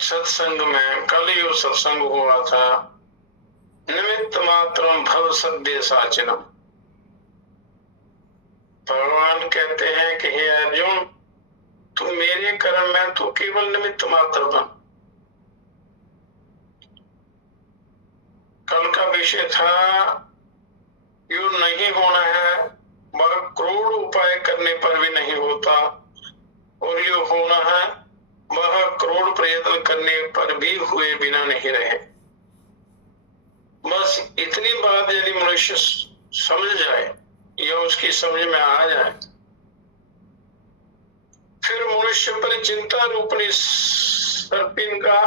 सत्संग में कल ही सत्संग हुआ था, निमित्त मात्रम भव सद्य साचिनम। भगवान कहते हैं कि हे अर्जुन, तू मेरे कर्म में तू केवल निमित्त मात्र बन। कल का विषय था यो नहीं होना है, वह करोड़ उपाय करने पर भी नहीं होता, और यो होना है वह करोड़ प्रयत्न करने पर भी हुए बिना नहीं रहे। बस इतनी बात यदि मनुष्य समझ जाए या उसकी समझ में आ जाए, फिर मनुष्य पर चिंता रूपणी सर्पिन का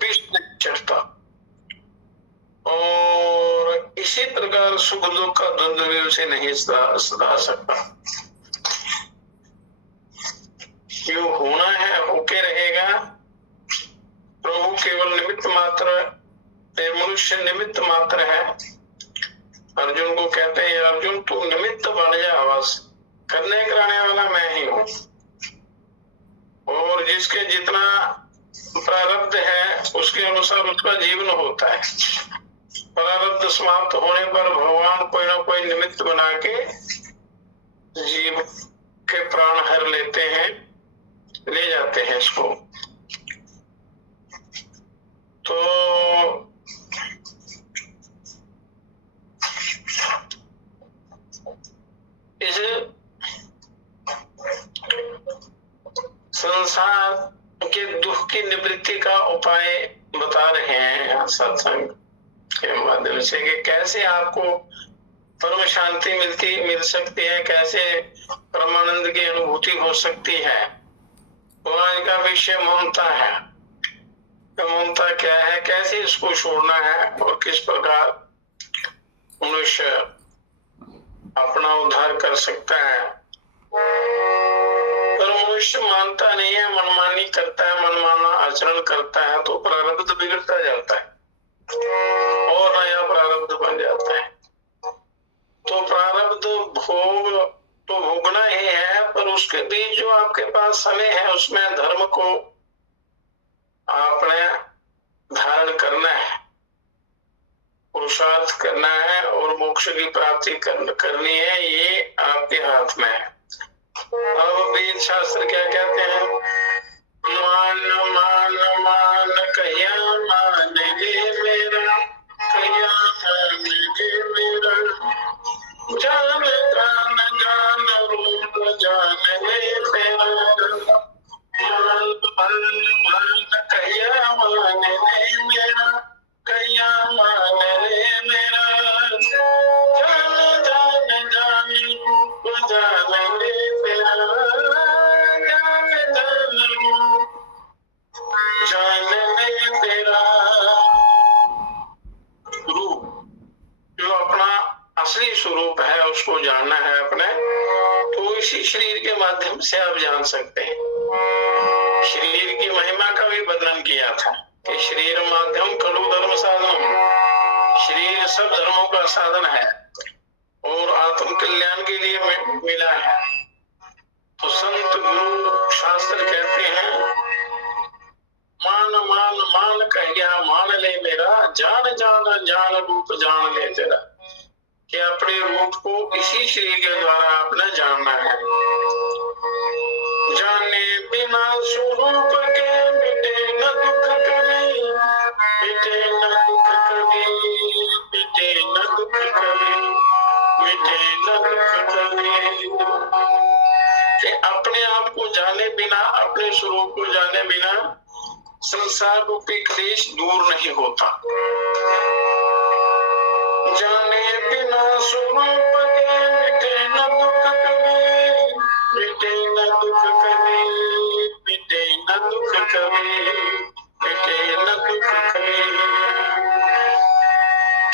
विष नहीं चढ़ता, और इसी प्रकार सुख दुख का द्वंद्व भी उसे नहीं सदा सकता। जो होना है होके रहेगा। प्रभु केवल निमित्त मात्र, मनुष्य निमित्त मात्र है। अर्जुन को कहते हैं, अर्जुन तू निमित्त बन जा, बस करने कराने वाला मैं ही हूं, और जिसके जितना प्रारब्ध है उसके अनुसार उसका जीवन होता है। प्रारब्ध समाप्त होने पर भगवान कोई ना कोई निमित्त बना के जीव के प्राण हर लेते हैं, ले जाते हैं इसको। तो इस संसार के दुख की निवृत्ति का उपाय बता रहे हैं सत्संग के माध्यम से, कि कैसे आपको परम शांति मिल सकती है, कैसे परमानंद की अनुभूति हो सकती है। आज का विषय ममता है। ममता क्या है, कैसे इसको छोड़ना है, और किस प्रकार मनुष्य अपना उद्धार कर सकता है। पर मनुष्य मानता नहीं है, मनमानी करता है, मनमाना आचरण करता है, तो प्रारब्ध बिगड़ता जाता है और नया प्रारब्ध बन जाता है। तो प्रारब्ध भोग तो भोगना ही है, पर उसके बीच जो आपके पास समय है उसमें धर्म को आपने धारण करना है, पुरुषार्थ करना है और मोक्ष की प्राप्ति करनी है, ये आपके हाथ में है। अब वेद शास्त्र क्या कहते हैं? मान मान मान कहिया मान ले मेरा, कहिया मान ले मेरा, जान जान जान रूप जान ले मेरा, मान मान मान कहिया मान ले मेरा, कहिया मान ले मेरा, जान जान जान रूप जान ले मेरा, जान जान रूप जान ले तेरा। रूप जो अपना असली स्वरूप है उसको जानना है अपने, तो इसी शरीर के माध्यम से आप जान सकते हैं। शरीर की महिमा का भी वर्णन किया था कि शरीर माध्यम खलु धर्म साधन, शरीर सब धर्मों का साधन है और आत्म कल्याण के लिए मिला है। तो संत गुरु शास्त्र कहते हैं मान मान मान कहिया मान ले मेरा, जान जान जान रूप जान ले तेरा, कि अपने रूप को इसी शरीर के द्वारा आपने जानना है। जाने बिना स्वरूप के मिटे न दुख कभी, मिटे न दुख कभी, मिटे न दुख कभी, मिटे न दुख कभी। कि अपने आप को जाने बिना, अपने स्वरूप को जाने बिना संसार रूपी क्लेश दूर नहीं होता। जाने बिना स्वरूप के मिटे न दुख कभी, मिटे न दुख कभी, मिटे न दुख कभी, मिटे न दुख कभी।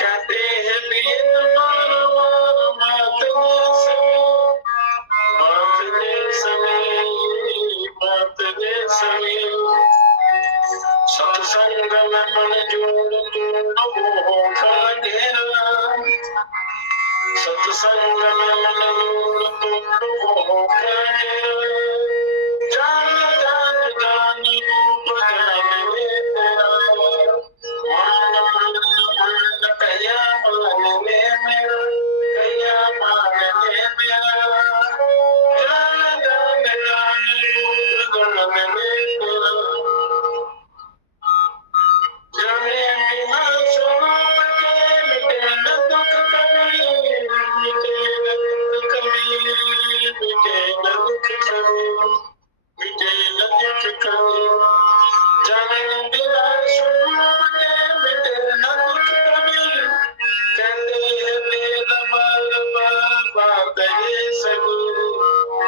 कहते हैं वेद मार मार बात दे सभी, बात दे सभी, बात दे सभी। सत्संग में मन जोड़ तोड़ मोह का घेरा, सत्संग में मन जोड़ तोड़ मोह का घेरा, जान जान जान रूप जान ले तेरा, मान मान मान कहिया मान ले मेरा, कहिया मान ले मेरा, जान जान जान रूप जान ले तेरा। जाने बिना स्वरूप के मिटे न दुख कभी, मिटे न दुख कभी, मिटे न दुख कभी, मिटे न दुख कभी। जाने बिना स्वरूप के मिटे न दुख कभी, कहते हैं वेद बार बार बात ये सभी,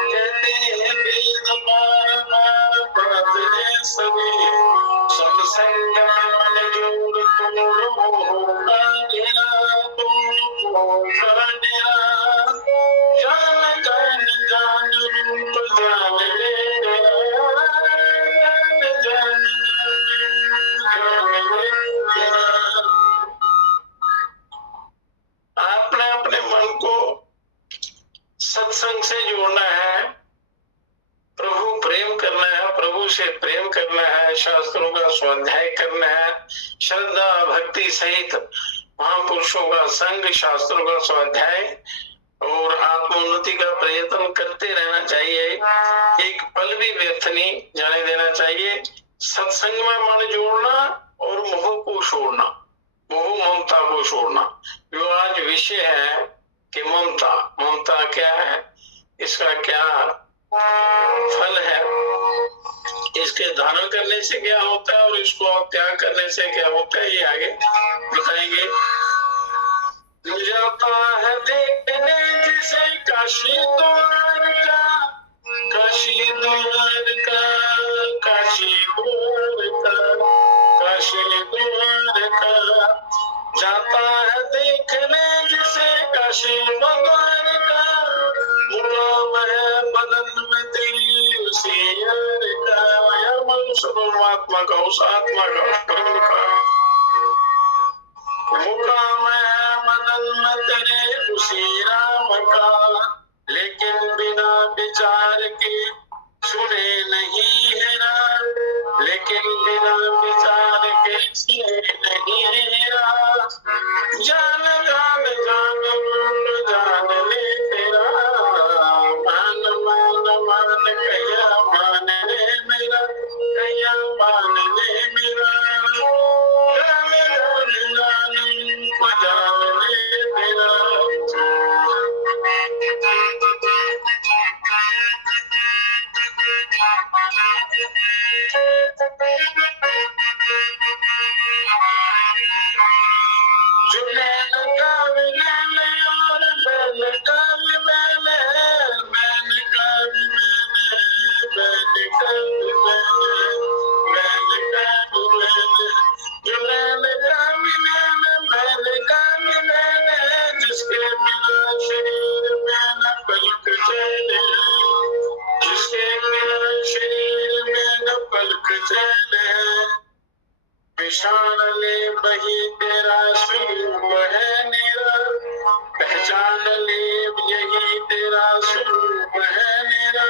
कहते हैं वेद बार बार बात ये सभी। सत्संग में मन जोड़ तोड़ मोह का घेरा, तोड़ मोह का घेरा, जान जान जान रूप जान ले तेरा, जान जान जान ले तेरा। आपने अपने मन को सत्संग से जोड़ना है, प्रभु प्रेम करना है, प्रभु से प्रेम करना है, शास्त्रों का स्वाध्याय करना है, श्रद्धा भक्ति सहित महापुरुषों का संग, शास्त्रों का स्वाध्याय और आत्मोन्नति का प्रयत्न करते रहना चाहिए। एक पल भी व्यर्थ नहीं जाने देना चाहिए। सत्संग में मन जोड़ना और मोह को छोड़ना, मोह ममता को छोड़ना। जो आज विषय है कि ममता, ममता क्या है, इसका क्या फल है, इसके धारण करने से क्या होता है और इसको त्याग करने से क्या होता है, ये आगे बताएंगे। जाता है देखने जिसे काशी द्वार का, काशी द्वार का, काशी द्वार का, काशी द्वार का। जाता है देखने जिसे काशी द्वार का, मुकाम है बदन में तेरी उसी यार का। या मनुष्य परमात्मा का, उस आत्मा का, उस परम का मुकाम है बदन में तेरे उसी राम का। लेकिन बिना विचार के सुने नहीं है ना, लेकिन बिना जो नैन का विनैन और बैल का विनैन है, बैल का विनैन है, बैल का विनैन है, बैल का विनैन है। जो नैन का विनैन बैल का विनैन है, जिसके बिना शरीर में न पलक चले, जिसके बिना शरीर में न पलक चले। पहचान ले वही तेरा स्वरूप है मेरा, पहचान ले यही तेरा स्वरूप है मेरा।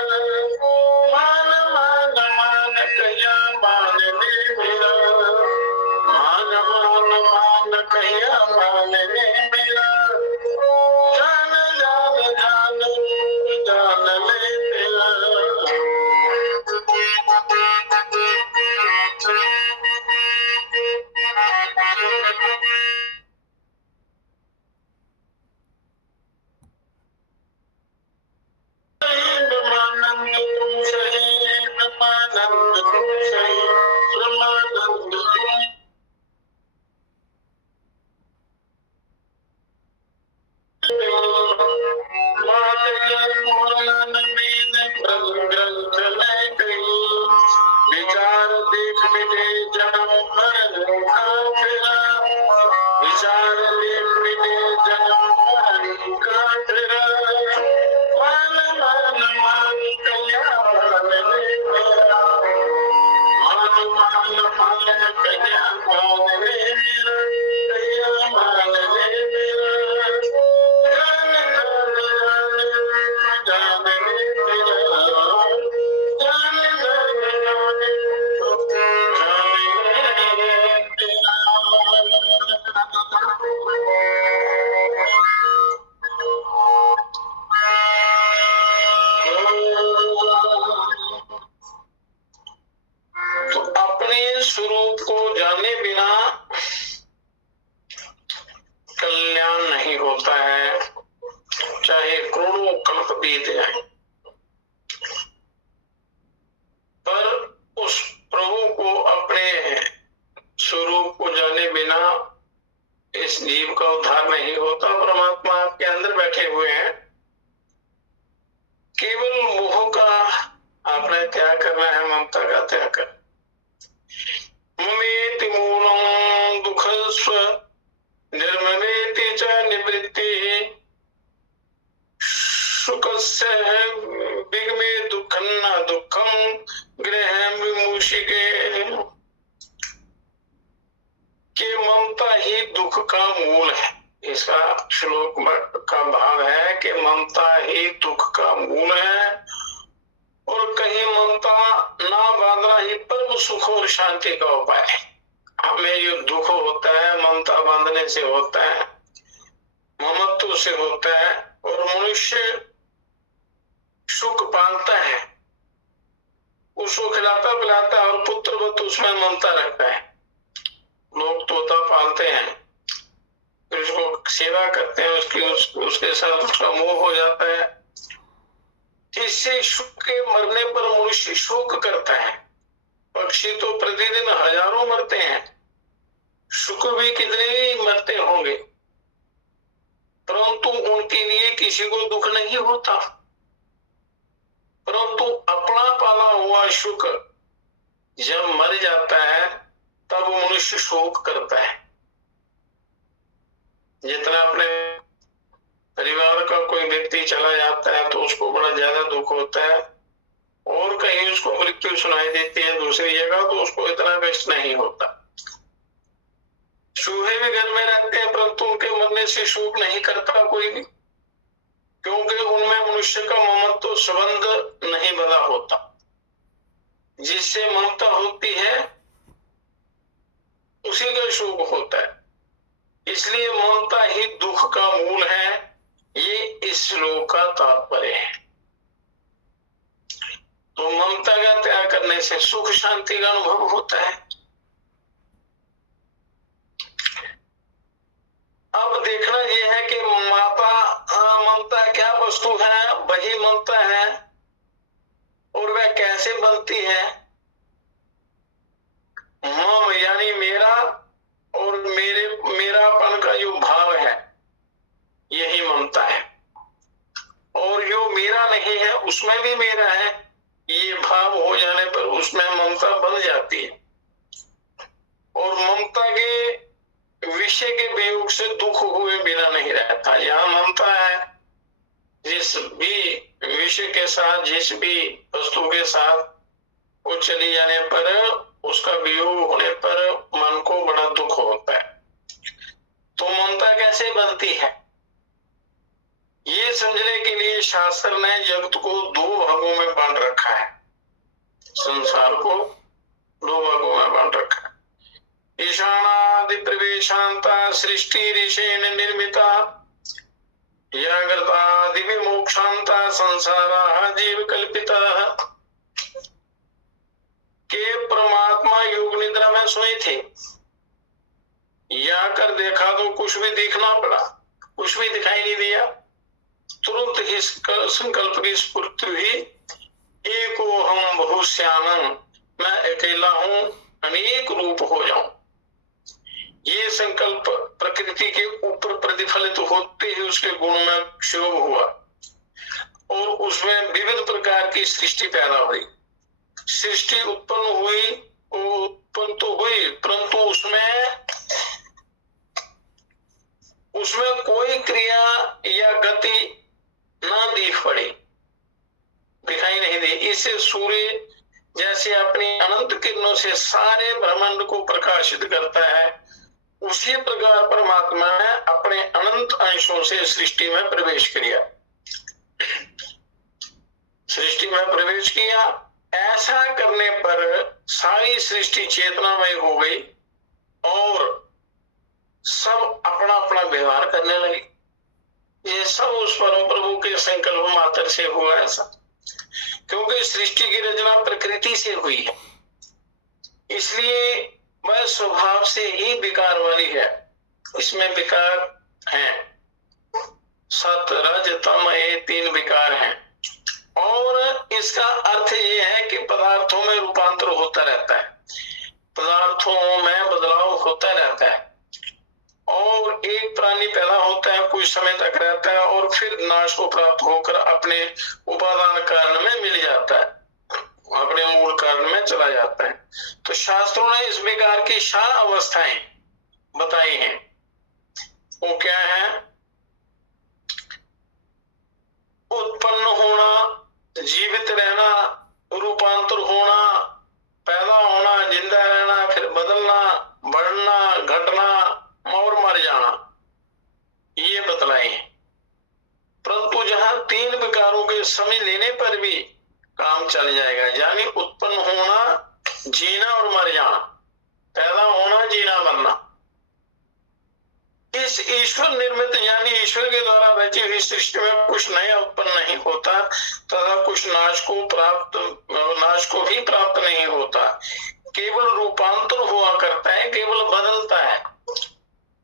मान मान मान कहिया मान ले मेरा, मान मान मान कहिया मान ले मेरा। जान जान जान जान ले तेरा। ब्रह्मानंद तुम सही, ब्रह्मानंद तुम सही, ब्रह्मानंद तुम। ग्रंथ में कहीं विचार देख मिले जन्म मरण का फिरा, विचार देख मिले जन्म मरण का फिरा। मान मान मान कहिया मान ले मेरा, मान मान मान कहिया मान ले मेरा, कहिया मान ले मेरा। जान जान जान जान ले तेरा, जान जान जान जान ले तेरा। तो अपने स्वरूप को जाने बिना कल्याण नहीं होता है, चाहे करोड़ों कल्प बीत जाए। पर उस प्रभु को अपने स्वरूप को जाने बिना इस जीव का उद्धार नहीं होता। परमात्मा आपके अंदर बैठे हुए हैं, केवल मोह का आपने त्याग करना है, ममता का त्याग करना। ममेति मूलम दुःखस्व निर्ममेति च निवृत्तिः, सुखस्य विगमे दुःखं न दुःखं गृहं विमूषिके। कि ममता ही दुख का मूल है। इसका श्लोक का भाव है कि ममता ही दुख का मूल है, और कहीं ममता ना बांधना ही परम सुख और शांति का उपाय है। हमें जो दुख होता है ममता बांधने से होता है, ममत्व से होता है, और मनुष्य सुख पालता है, उसको खिलाता पिलाता है, और पुत्रवत उसमें ममता रखता है। लोग तोता पालते हैं, फिर उसको सेवा करते हैं, उसके साथ उसका मोह हो जाता है। इससे सुख के मरने पर मनुष्य शोक करता है। पक्षी तो प्रतिदिन हजारों मरते हैं, शुक्र भी कितने ही मरते होंगे, परंतु उनके लिए किसी को दुख नहीं होता। परंतु अपना पाला हुआ शुक्र जब मर जाता है तब मनुष्य शोक करता है। जितना अपने परिवार का कोई व्यक्ति चला जाता है तो उसको बड़ा ज्यादा दुख होता है, और कहीं उसको मृत्यु सुनाई देती है दूसरी जगह तो उसको इतना कष्ट नहीं होता। चूहे भी घर में रहते हैं परंतु उनके मरने से शोक नहीं करता कोई भी, क्योंकि उनमें मनुष्य का ममत्व संबंध नहीं बना होता। जिससे ममता होती है उसी का शोक होता है। इसलिए ममता ही दुख का मूल है, ये इस श्लोक का तात्पर्य है। तो ममता का त्याग करने से सुख शांति का अनुभव होता है। अब देखना यह है कि ममता क्या वस्तु है, वही ममता है, और वह कैसे बनती है। और ममता के विषय के वियोग से दुख हुए बिना नहीं रहता। यहाँ ममता है, जिस भी विषय के साथ, जिस भी वस्तु के साथ वो चली जाने पर, उसका वियोग होने पर मन को बड़ा दुख होता है। तो ममता कैसे बनती है, ये समझने के लिए शास्त्र ने जगत को दो भागों में बांट रखा है। संसार को दो भागों में बांट रखा है। ईशानादि प्रवेशांता सृष्टि ऋषेण निर्मिता, जागृतादि विमोक्षांता संसारा जीव कल्पिता। के परमात्मा योग निद्रा में सोए थे, या कर देखा तो कुछ भी देखना पड़ा, कुछ भी दिखाई नहीं दिया। तुरंत ही संकल्प की स्फूर्ति हुई, एको हम बहुश्यानम, मैं अकेला हूं, अनेक रूप हो जाऊं। ये संकल्प प्रकृति के ऊपर प्रतिफलित होते ही उसके गुण में क्षोभ हुआ और उसमें विविध प्रकार की सृष्टि पैदा हुई। सृष्टि उत्पन्न हुई, उत्पन्न तो हुई, परंतु उसमें कोई क्रिया या गति ना दिख पड़ी, दिखाई नहीं दी। इससे सूर्य जैसे अपनी अनंत किरणों से सारे ब्रह्मांड को प्रकाशित करता है, उसी प्रकार परमात्मा ने अपने अनंत अंशों से सृष्टि में प्रवेश किया, सृष्टि में प्रवेश किया। ऐसा करने पर सारी सृष्टि चेतनामय हो गई और सब अपना अपना व्यवहार करने लगे। ये सब उस परम प्रभु के संकल्प मात्र से हुआ ऐसा, क्योंकि सृष्टि की रचना प्रकृति से हुई है, इसलिए वह स्वभाव से ही विकार वाली है। इसमें विकार हैं, सत रज तम, ये तीन विकार हैं। और इसका अर्थ ये है कि पदार्थों में रूपांतर होता रहता है, पदार्थों में बदलाव होता रहता है, और एक प्राणी पैदा होता है, कुछ समय तक रहता है और फिर नाश को प्राप्त होकर अपने उपादान कारण में मिल जाता है, अपने मूल कारण में चला जाता है। तो शास्त्रों ने इस विकार की 6 अवस्थाएं बताई हैं। वो क्या है? उत्पन्न होना, जीवित रहना, रूपांतर होना, पैदा होना, जिंदा रहना, फिर बदलना, बढ़ना, घटना और मर जाना, ये बतलाए हैं। परंतु जहां 3 विकारों के समय लेने पर भी काम चल जाएगा, यानी उत्पन्न होना, जीना और मर जाना, पैदा होना, जीना, मरना, इस ईश्वर निर्मित यानी ईश्वर के द्वारा रची हुई सृष्टि में कुछ नया उत्पन्न नहीं होता तथा कुछ नाश को भी प्राप्त नहीं होता। केवल रूपांतर हुआ करता है, केवल बदलता है,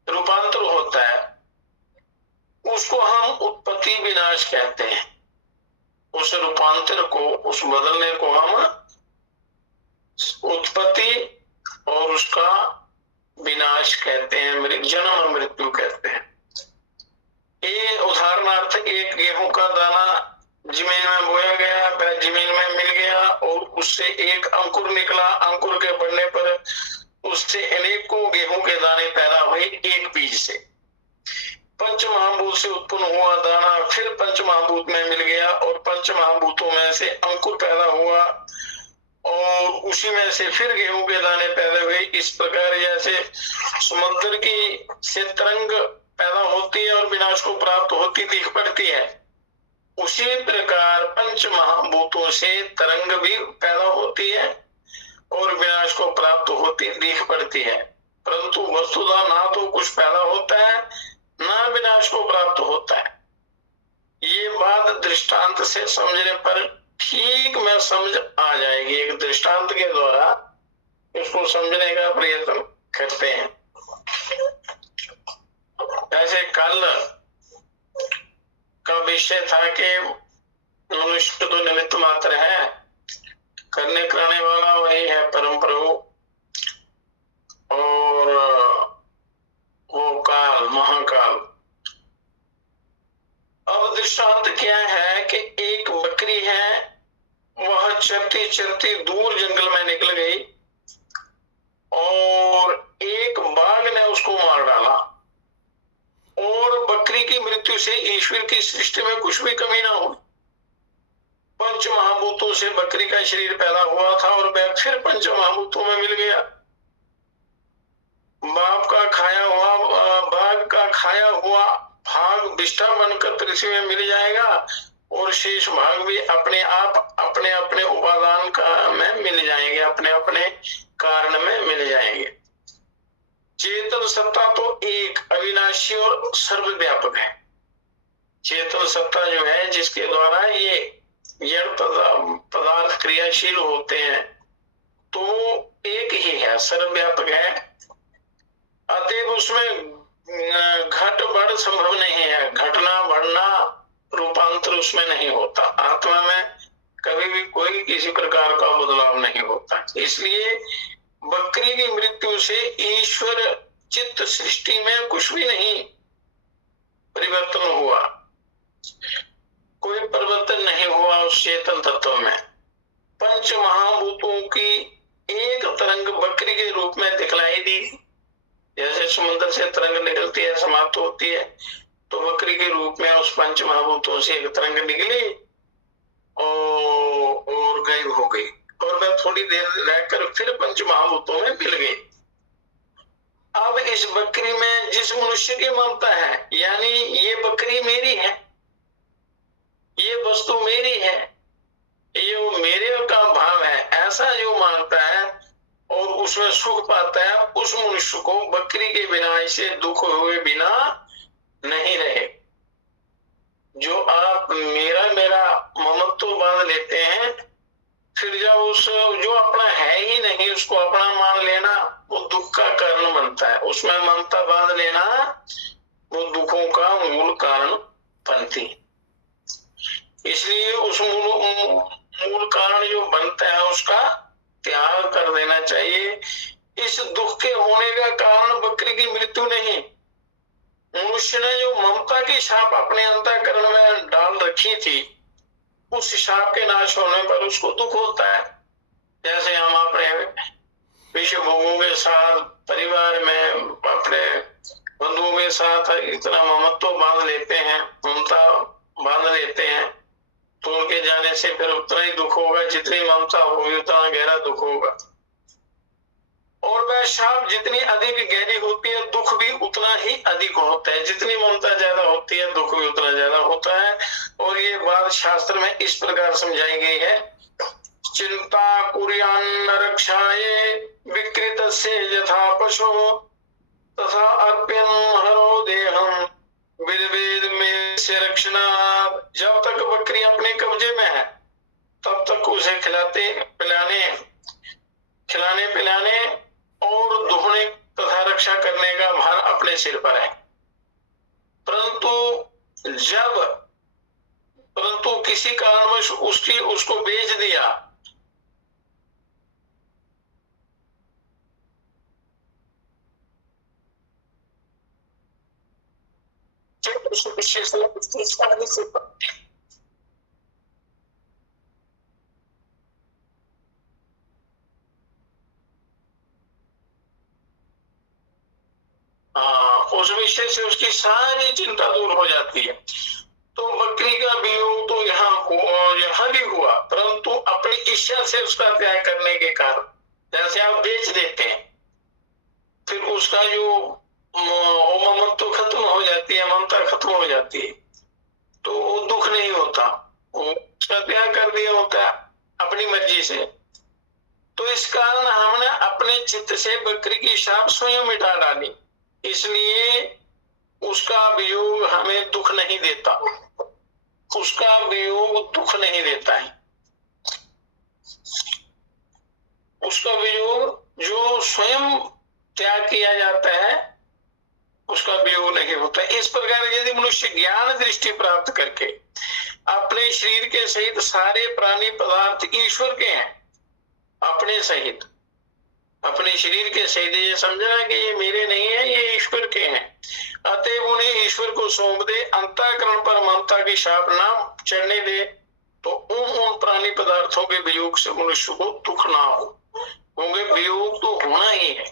रूपांतर होता है। उसको हम उत्पत्ति विनाश कहते हैं। उस रूपांतर को, उस बदलने को हम उत्पत्ति और उसका विनाश कहते हैं, जन्म मृत्यु कहते हैं। ये उदाहरणार्थ एक गेहूं का दाना जमीन में बोया गया, वह जमीन में मिल गया और उससे एक अंकुर निकला, अंकुर के बढ़ने पर उससे अनेकों गेहूं के दाने पैदा हुए एक बीज से। पंचमहाभूत से उत्पन्न हुआ दाना फिर पंचमहाभूत में मिल गया और पंचमहाभूतों में से अंकुर पैदा हुआ और उसी में से फिर गेहूं के दाने पैदा हुए। इस प्रकार जैसे समुद्र की से तरंग पैदा होती है और विनाश को प्राप्त होती दिख पड़ती है, उसी प्रकार पंच महाभूतों से तरंग भी पैदा होती है और विनाश को प्राप्त होती दिख पड़ती है, परंतु वस्तुतः ना तो कुछ पैदा होता है ना विनाश को प्राप्त होता है। ये बात दृष्टांत से समझने पर ठीक में समझ आ जाएगी। एक दृष्टांत के द्वारा इसको समझने का प्रयत्न करते हैं। जैसे कल का विषय था कि मनुष्य तो निमित्त मात्र है, करने कराने वाला वही है परम प्रभु, और वो काल, महाकाल। अब दृष्टांत क्या है कि एक बकरी है, वह चरती चरती दूर जंगल में निकल गई और से ईश्वर की सृष्टि में कुछ भी कमी ना हो। पंच महाभूतों से बकरी का शरीर पैदा हुआ था और वह फिर पंच महाभूतों में मिल गया। बाघ का खाया हुआ भाग विष्ठा बनकर पृथ्वी में मिल जाएगा और शेष भाग भी अपने आप अपने अपने उपादान का में मिल जाएंगे, अपने अपने कारण में मिल जाएंगे। चेतन सत्ता तो एक अविनाशी और सर्वव्यापक है। चेतन सत्ता जो है जिसके द्वारा ये जड़ पदार्थ क्रियाशील होते हैं तो एक ही है, सर्वव्यापक है। अतएव उसमें घट बढ़ संभव नहीं है, घटना बढ़ना रूपांतर उसमें नहीं होता। आत्मा में कभी भी कोई किसी प्रकार का बदलाव नहीं होता। इसलिए बकरी की मृत्यु से ईश्वर चित्त सृष्टि में कुछ भी नहीं परिवर्तन हुआ, कोई परिवर्तन नहीं हुआ उस चेतन तत्व में। पंच महाभूतों की एक तरंग बकरी के रूप में दिखलाई दी। जैसे समुद्र से तरंग निकलती है, समाप्त होती है, तो बकरी के रूप में उस पंच महाभूतों से एक तरंग निकली और गायब हो गई और वह थोड़ी देर रहकर फिर पंच महाभूतों में मिल गई। अब इस बकरी में जिस मनुष्य की ममता है, यानी ये बकरी मेरी है, ये वस्तु मेरी है, ये मेरे का भाव है, ऐसा जो मानता है और उसमें सुख पाता है, उस मनुष्य को बकरी के बिना ऐसे दुख हुए बिना नहीं रहे। जो आप मेरा मेरा ममत्व बांध लेते हैं, फिर जब उस जो अपना है ही नहीं उसको अपना मान लेना वो दुख का कारण बनता है। उसमें ममता बांध लेना वो दुखों का मूल कारण बनती है। इसलिए उस मूल कारण जो बनता है उसका त्याग कर देना चाहिए। इस दुख के होने का कारण बकरी की मृत्यु नहीं, मनुष्य ने जो ममता की छाप अपने अंतःकरण में डाल रखी थी, उस शाप के नाश होने पर उसको दुख होता है। जैसे हम अपने विषय भोगों के साथ, परिवार में, अपने बंधुओं के साथ इतना ममत्व बांध लेते हैं, ममता बांध लेते हैं, तो उनके जाने से फिर उतना ही दुख होगा। जितनी ममता होगी उतना गहरा दुख होगा और वह शाप जितनी अधिक गहरी होती है दुख भी उतना ही अधिक होता है। जितनी ममता ज्यादा होती है दुख भी उतना ज्यादा होता है। और ये बात शास्त्र में इस प्रकार समझाई गई है, चिंता कुर्यान्न रक्षाये विकृत से यथा पशु तथा अर्प्यन हरो देहम विद में से रक्षणा। जब तक बकरी अपने कब्जे में है तब तक उसे खिलाने पिलाने और दुहने तथा रक्षा करने का भार अपने सिर पर है। परंतु किसी कारणवश उसको बेच दिया, उस विषय से उसकी सारी चिंता दूर हो जाती है। तो बकरी का वियोग तो यहाँ भी हुआ, परंतु अपनी इच्छा से उसका त्याग करने के कारण, जैसे आप बेच देते हैं फिर उसका जो ममत्व खत्म हो जाती है, ममता खत्म हो जाती है, तो वो दुख नहीं होता, उसका त्याग कर दिया होता है अपनी मर्जी से। तो इस कारण हमने अपने चित्त से बकरी की शाप स्वयं मिटा डाली, इसलिए उसका वियोग हमें दुख नहीं देता, उसका वियोग दुख नहीं देता है। उसका वियोग जो स्वयं त्याग किया जाता है उसका वियोग नहीं होता। इस प्रकार यदि मनुष्य ज्ञान दृष्टि प्राप्त करके अपने शरीर के सहित सारे प्राणी पदार्थ ईश्वर के हैं, अपने सहित, अपने शरीर के सहित ये समझना कि ये मेरे नहीं है, ये ईश्वर के हैं, अतएव उन्हें ईश्वर को सौंप दे, अंतःकरण पर ममता की शाप ना चढ़ने दे, तो उन प्राणी पदार्थों के वियोग से मनुष्य को दुख ना हो, क्योंकि वियोग तो होना ही है।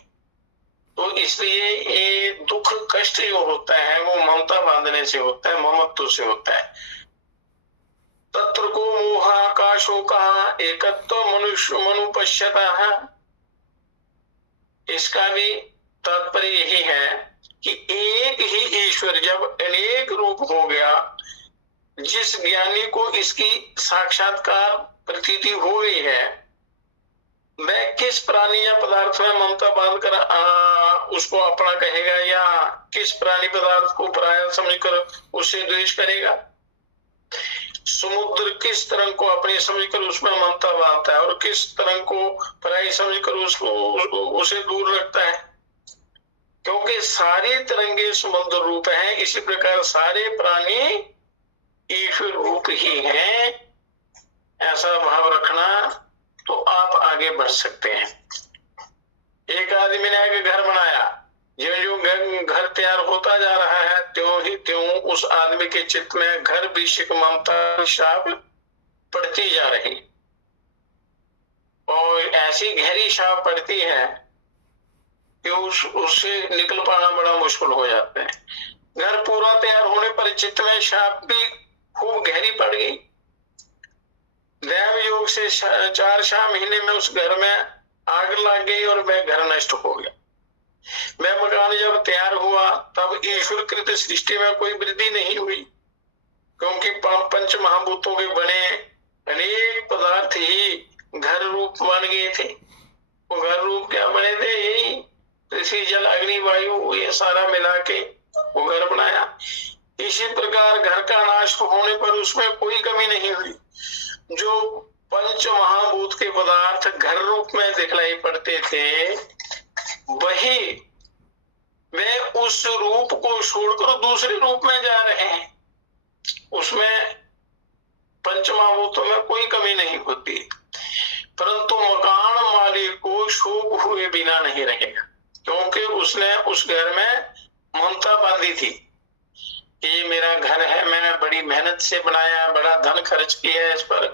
तो इसलिए ये दुख कष्ट जो होता है वो ममता बांधने से होता है, ममत्व से होता है। तत्र को मोहा का शोका एकत्व मनुष्य मनुपश्यता। इसका भी तात्पर्य यही है कि एक ही ईश्वर जब अनेक रूप हो गया, जिस ज्ञानी को इसकी साक्षात्कार प्रतीति हो गई है, वह किस प्राणी या पदार्थ में ममता बांध कर उसको अपना कहेगा, या किस प्राणी पदार्थ को पराया समझकर उससे द्वेष करेगा। समुद्र किस तरंग को अपनी समझकर उसमें ममता बांधता है और किस तरंग को पराई समझकर उसको उसे दूर रखता है, क्योंकि सारे तरंगे समुद्र रूप हैं। इसी प्रकार सारे प्राणी ईश्वर रूप ही हैं। ऐसा भाव रखना तो आप आगे बढ़ सकते हैं। एक आदमी ने एक घर बनाया, जो जो घर तैयार होता जा रहा है त्यों ही त्यों उस आदमी के चित्त में घर विषयक ममता शाप पड़ती जा रही, और ऐसी गहरी शाप पड़ती है कि उससे निकल पाना बड़ा मुश्किल हो जाता है। घर पूरा तैयार होने पर चित्त में शाप भी खूब गहरी पड़ गई। दैव योग से 4 महीने में उस घर में आग लग गई और वह घर नष्ट हो गया। वह मकान जब तैयार हुआ तब ईश्वर कृत सृष्टि में कोई वृद्धि नहीं हुई, क्योंकि 5 महाभूतों के बने अनेक पदार्थ ही घर रूप बन गए थे। वो घर रूप क्या बने थे? यही पृथ्वी जल अग्नि वायु ये सारा मिला के वो घर बनाया। इसी प्रकार घर का नाश होने पर उसमें कोई कमी नहीं हुई। जो 5 महाभूत के पदार्थ घर रूप में दिखलाई पड़ते थे, वही वे उस रूप को छोड़कर दूसरे रूप में जा रहे हैं। उसमें 5 महाभूतों में कोई कमी नहीं होती, परंतु मकान मालिक को शोक हुए बिना नहीं रहेगा, क्योंकि उसने उस घर में ममता बांधी थी। ये मेरा घर है, मैंने बड़ी मेहनत से बनाया, बड़ा धन खर्च किया, इस पर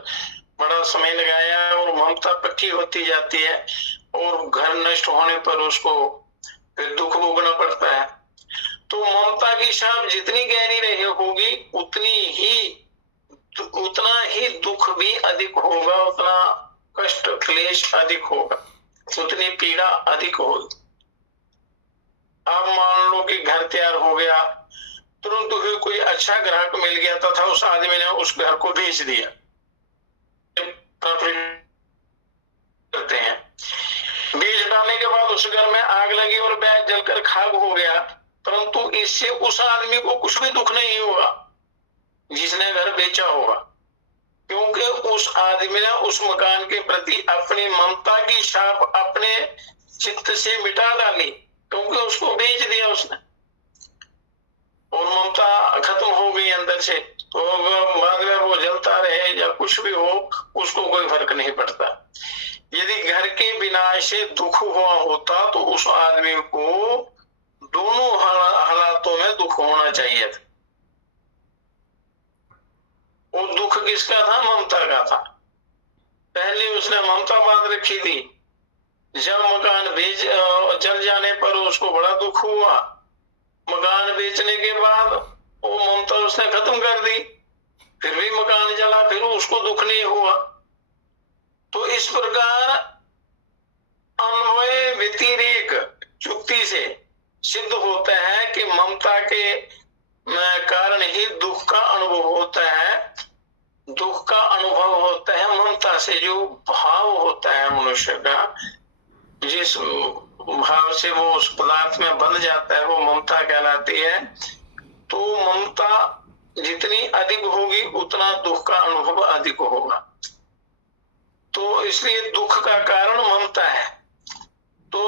बड़ा समय लगाया, और ममता पक्की होती जाती है और घर नष्ट होने पर उसको फिर दुख भोगना पड़ता है। तो ममता की शाप जितनी गहरी रही होगी उतना ही दुख भी अधिक होगा, उतना कष्ट क्लेश अधिक होगा, उतनी पीड़ा अधिक होगी। अब मान लो कि घर तैयार हो गया, तुरंत ही कोई अच्छा ग्राहक मिल गया तथा उस आदमी ने उस घर को बेच दिया। करते हैं, बेच डालने के बाद उस घर में आग लगी और वह जलकर खाक हो गया, परंतु इससे उस आदमी को कुछ भी दुख नहीं होगा जिसने घर बेचा होगा, क्योंकि उस आदमी ने उस मकान के प्रति अपनी ममता की छाप अपने चित्त से मिटा डाली, क्योंकि उसको बेच दिया उसने और ममता खत्म हो गई अंदर से। तो बाद में वो जलता रहे या कुछ भी हो, उसको कोई फर्क नहीं पड़ता। यदि घर के विनाश से दुख हुआ होता तो उस आदमी को दोनों हालातों में दुख होना चाहिए था। वो दुख किसका था? ममता का था। पहले उसने ममता बांध रखी थी, जब मकान जल जाने पर उसको बड़ा दुख हुआ। मकान बेचने के बाद वो ममता उसने खत्म कर दी, फिर भी मकान जला, फिर उसको दुख नहीं हुआ। तो इस प्रकार अन्वय व्यतिरेक युक्ति से सिद्ध होता है कि ममता के कारण ही दुख का अनुभव होता है। दुख का अनुभव होता है ममता से। जो भाव होता है मनुष्य का, जिस भाव से वो उस पदार्थ में बंध जाता है, वो ममता कहलाती है। तो ममता जितनी अधिक होगी उतना दुख का अनुभव अधिक होगा। तो इसलिए दुख का कारण ममता है। तो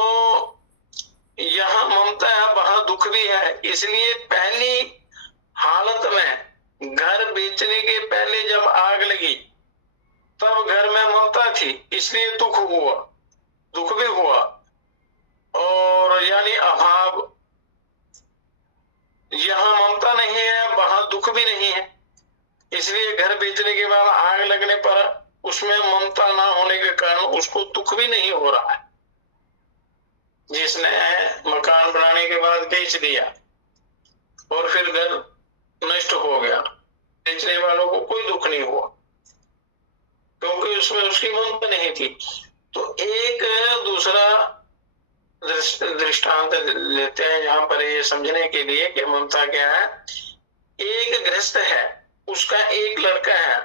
यहाँ ममता है, वहां दुख भी है। इसलिए पहली हालत में घर बेचने के पहले जब आग लगी तब घर में ममता थी, इसलिए दुख हुआ, दुख भी हुआ। और यानी अभाव, यहाँ ममता नहीं है, वहां दुख भी नहीं है। इसलिए घर बेचने के बाद आग लगने पर उसमें ममता ना होने के कारण उसको दुख भी नहीं हो रहा है। जिसने मकान मकान बनाने के बाद बेच दिया और फिर घर नष्ट हो गया, बेचने वालों को कोई दुख नहीं हुआ क्योंकि उसमें उसकी ममता नहीं थी। तो एक दूसरा दृष्टांत लेते हैं जहां पर ये समझने के लिए कि ममता क्या है। एक गृहस्थ है, उसका एक लड़का है,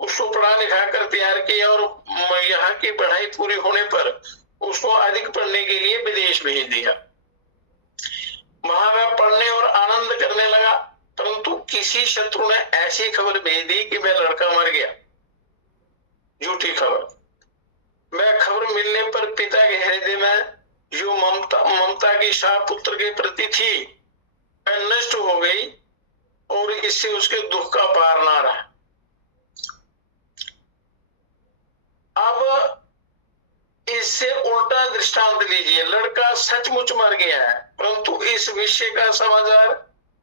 उसको पढ़ा लिखा कर तैयार किया और यहाँ की पढ़ाई पूरी होने पर उसको अधिक पढ़ने के लिए विदेश भेज दिया। वहां वह पढ़ने और आनंद करने लगा, परंतु किसी शत्रु ने ऐसी खबर भेज दी कि वह लड़का मर गया। झूठी खबर। वह खबर मिलने पर पिता के हृदय में जो ममता की शाप पुत्र के प्रति थी वह नष्ट हो गई और इससे उसके दुख का पार ना रहा। अब इससे उल्टा दृष्टांत लीजिए, लड़का सचमुच मर गया है परंतु इस विषय का समाचार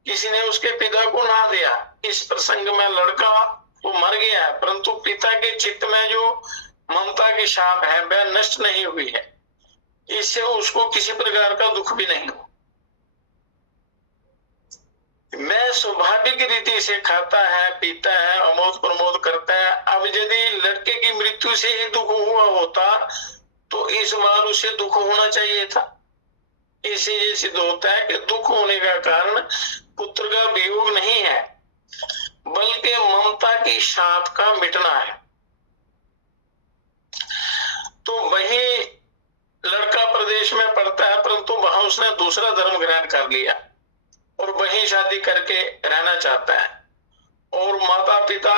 किसी ने उसके पिता को ना दिया। इस प्रसंग में लड़का तो मर गया है परंतु पिता के चित्त में जो ममता की शाप है वह नष्ट नहीं हुई है, इससे उसको किसी प्रकार का दुख भी नहीं हुआ। मैं स्वाभाविक रीति से खाता है, पीता है, अमोद प्रमोद करता है। अब यदि लड़के की मृत्यु से ही दुख हुआ होता तो इस बार उसे दुख होना चाहिए था। इसीलिए सिद्ध होता है कि दुख होने का कारण पुत्र का वियोग नहीं है बल्कि ममता की शाप का मिटना है। तो वही लड़का प्रदेश में पढ़ता है परंतु वहां उसने दूसरा धर्म ग्रहण कर लिया और वहीं शादी करके रहना चाहता है और माता पिता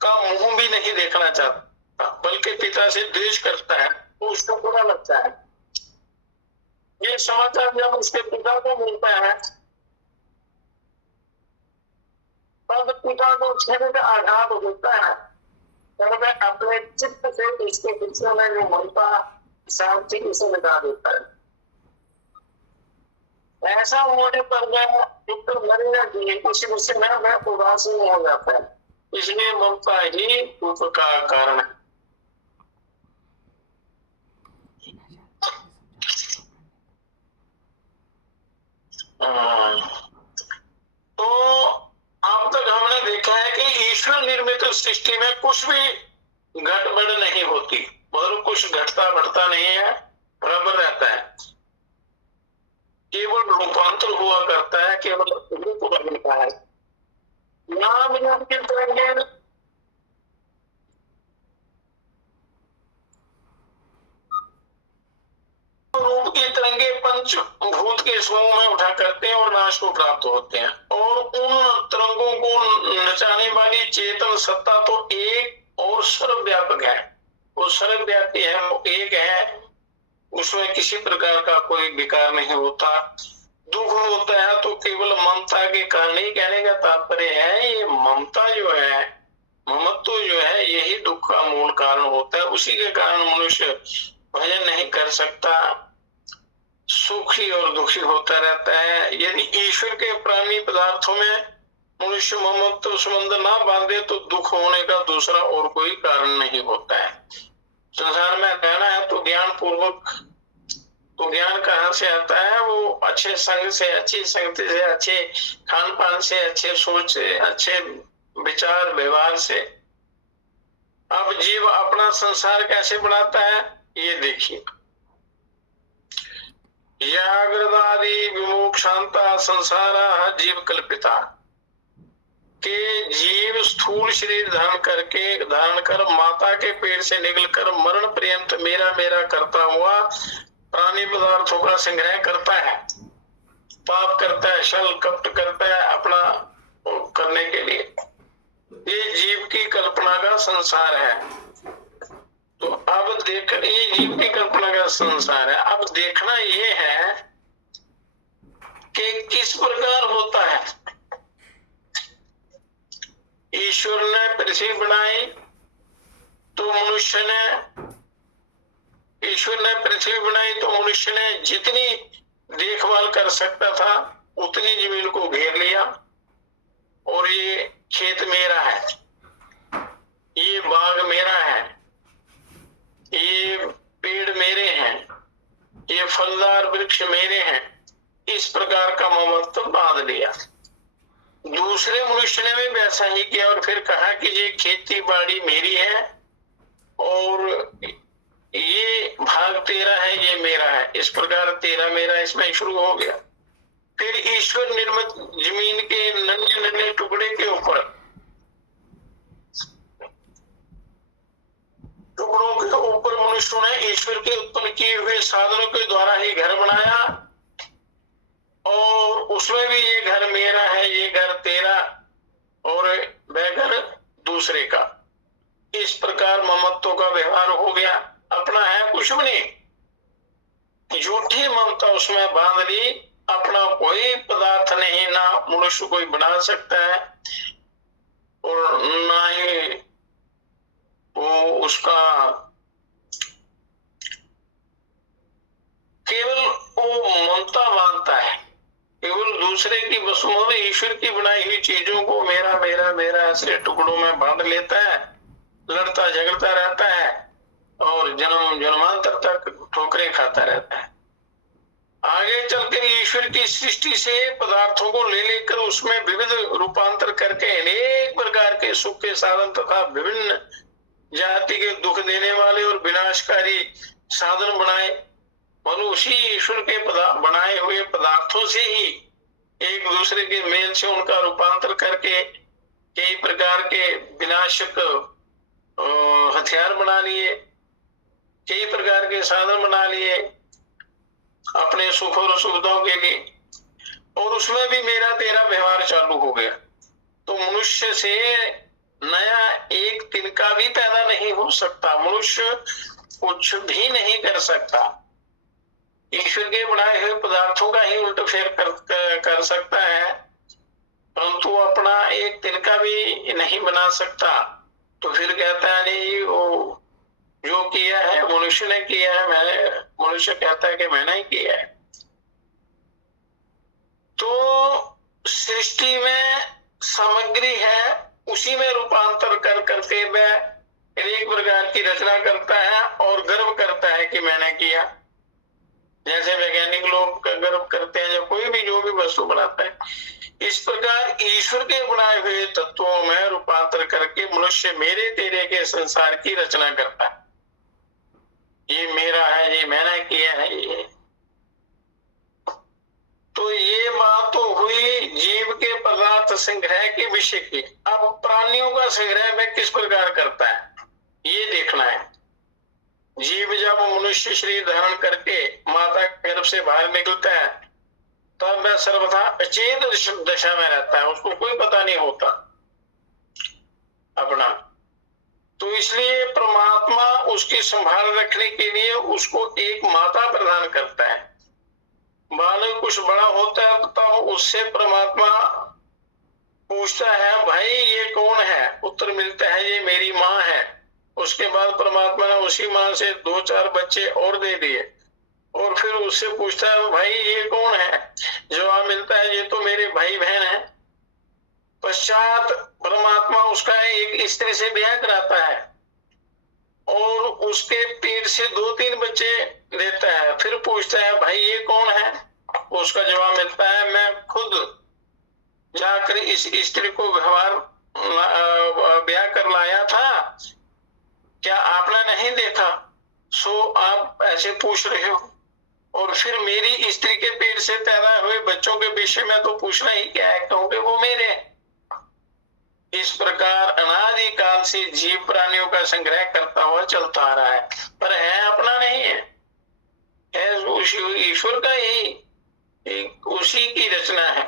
का मुंह भी नहीं देखना चाहता बल्कि पिता से द्वेष करता है, तो उसको बुरा लगता है। ये समाचार जब उसके पिता को मिलता है तब पिता को छेद का आघात होता है और वह अपने चित्त से इसके पीछे में जो ममता शांति इसे मिटा देता है। ऐसा होने पर वह पुत्र मरेगा कि इसी विषय में वह उदासीन हो जाता है। इसलिए ममता ही दुख का कारण है। तो अब तक हमने देखा है कि ईश्वर निर्मित सृष्टि में कुछ भी घटबढ़ नहीं होती, मतलब कुछ घटता बढ़ता नहीं है, बराबर रहता है। केवल रूपांतर हुआ करता है, केवल रूप बदलता है। नाम के तरंगे रूप की तरंगे पंच भूत के समूह में उठा करते हैं और नाश को प्राप्त होते हैं और उन तरंगों को नचाने वाली चेतन सत्ता तो एक और सर्वव्यापक है। वो सर्वव्यापी है, वो एक है, उसमें किसी प्रकार का कोई विकार नहीं होता। दुख होता है तो केवल ममता के कारण ही। कहने का तात्पर्य है ये ममता जो है, ममत्व जो है, यही दुख का मूल कारण होता है। उसी के कारण मनुष्य भजन नहीं कर सकता, सुखी और दुखी होता रहता है। यदि ईश्वर के प्राणी पदार्थों में मनुष्य ममत्व संबंध ना बांधे तो दुख होने का दूसरा और कोई कारण नहीं होता है। संसार में रहना है तो ज्ञान पूर्वक, तो ज्ञान कहाँ से आता है? वो अच्छे संग से, अच्छी संगति से, अच्छे खान पान से, अच्छे सोच से, अच्छे विचार व्यवहार से। अब जीव अपना संसार कैसे बनाता है ये देखिए। जागृदादि विमोक्षांता संसारा जीव कल्पिता के जीव स्थूल शरीर धारण कर माता के पेट से निकलकर मरण पर्यंत मेरा मेरा करता हुआ प्राणी पदार्थों का संग्रह करता है, पाप करता है, छल कपट करता है अपना करने के लिए। ये जीव की कल्पना का संसार है। तो अब देख, ये जीव की कल्पना का संसार है। अब देखना ये है कि किस प्रकार होता है। ईश्वर ने पृथ्वी बनाई तो मनुष्य ने, ईश्वर ने पृथ्वी बनाई तो मनुष्य ने जितनी देखभाल कर सकता था उतनी जमीन को घेर लिया और ये खेत मेरा है, ये बाग मेरा है, ये पेड़ मेरे हैं, ये फलदार वृक्ष मेरे हैं, इस प्रकार का ममत्व बांध लिया। दूसरे मनुष्य ने भी वैसा ही किया और फिर कहा कि ये खेती बाड़ी मेरी है और ये भाग तेरा है, ये मेरा है, इस प्रकार तेरा मेरा इसमें शुरू हो गया। फिर ईश्वर निर्मित जमीन के नन्हे नन्हे टुकड़े के ऊपर मनुष्यों ने ईश्वर के उत्पन्न किए हुए साधनों के द्वारा ही घर बनाया और उसमें भी ये घर मेरा है, ये घर तेरा और वह घर दूसरे का। इस प्रकार ममत्व का व्यवहार हो गया। अपना है कुछ भी नहीं, झूठी ममता उसमें बांध ली। अपना कोई पदार्थ नहीं, ना मनुष्य कोई बना सकता है और ना ही वो उसका केवल वो ममता बांधता है, केवल दूसरे की वस्तुओं, ईश्वर की बनाई हुई चीजों को मेरा मेरा मेरा ऐसे टुकड़ों में बांट लेता है, लड़ता झगड़ता रहता है और जन्म जन्मांतर तक ठोकरें खाता रहता है। आगे चलकर ईश्वर की सृष्टि से पदार्थों को ले लेकर उसमें विविध रूपांतर करके अनेक प्रकार के सुख के साधन तथा विभिन्न जाति के दुख देने वाले और विनाशकारी साधन बनाए। और उसी ईश्वर के बनाए हुए पदार्थों से ही एक दूसरे के मेल से उनका रूपांतर करके कई प्रकार के विनाशक हथियार बना लिए, कई प्रकार के साधन बना लिए अपने सुख और सुविधाओं के लिए, और उसमें भी मेरा तेरा व्यवहार चालू हो गया। तो मनुष्य से नया एक तिनका भी पैदा नहीं हो सकता, मनुष्य कुछ भी नहीं कर सकता। ईश्वर के बनाए हुए पदार्थों का ही उल्ट फेर कर सकता है, परंतु अपना एक तिनका भी नहीं बना सकता। तो फिर कहता है नहीं, वो जो किया है मनुष्य ने किया है, मनुष्य कहता है कि मैंने ही किया है। तो सृष्टि में सामग्री है, उसी में रूपांतर कर करके वह एक प्रकार की रचना करता है और गर्व करता है कि मैंने किया। जैसे वैज्ञानिक लोग गर्व करते हैं जब कोई भी जो भी वस्तु बनाता है, इस प्रकार ईश्वर के बनाए हुए तत्वों में रूपांतर करके मनुष्य मेरे तेरे के संसार की रचना करता है। ये मेरा है, ये मैंने किया है, ये। तो ये बात तो हुई जीव के पदार्थ संग्रह के विषय की। अब प्राणियों का संग्रह में किस प्रकार करता है ये देखना है। जीव जब मनुष्य शरीर धारण करके माता के गर्भ से बाहर निकलता है तब वह सर्वथा अचेत दशा में रहता है, उसको कोई पता नहीं होता अपना। तो इसलिए परमात्मा उसकी संभाल रखने के लिए उसको एक माता प्रदान करता है। बालक कुछ बड़ा होता है तो उससे परमात्मा पूछता है भाई ये कौन है, उत्तर मिलता है ये मेरी माँ है। उसके बाद परमात्मा ने उसी माँ से 2-4 बच्चे और दे दिए और फिर उससे पूछता है भाई ये कौन है, जवाब मिलता है ये तो मेरे भाई बहन है। पश्चात परमात्मा उसका एक स्त्री से ब्याह कराता है और उसके पेट से 2-3 बच्चे देता है। फिर पूछता है भाई ये कौन है, उसका जवाब मिलता है मैं खुद जाकर इस स्त्री को ब्याह कर लाया था, क्या आपने नहीं देखा, सो आप ऐसे पूछ रहे हो। और फिर मेरी स्त्री के पेट से पैदा हुए बच्चों के विषय में तो पूछना ही क्या है, क्योंकि वो मेरे। इस प्रकार अनादि काल से जीव प्राणियों का संग्रह करता हुआ चलता आ रहा है, पर है अपना नहीं है, ईश्वर का ही, उसी की रचना है।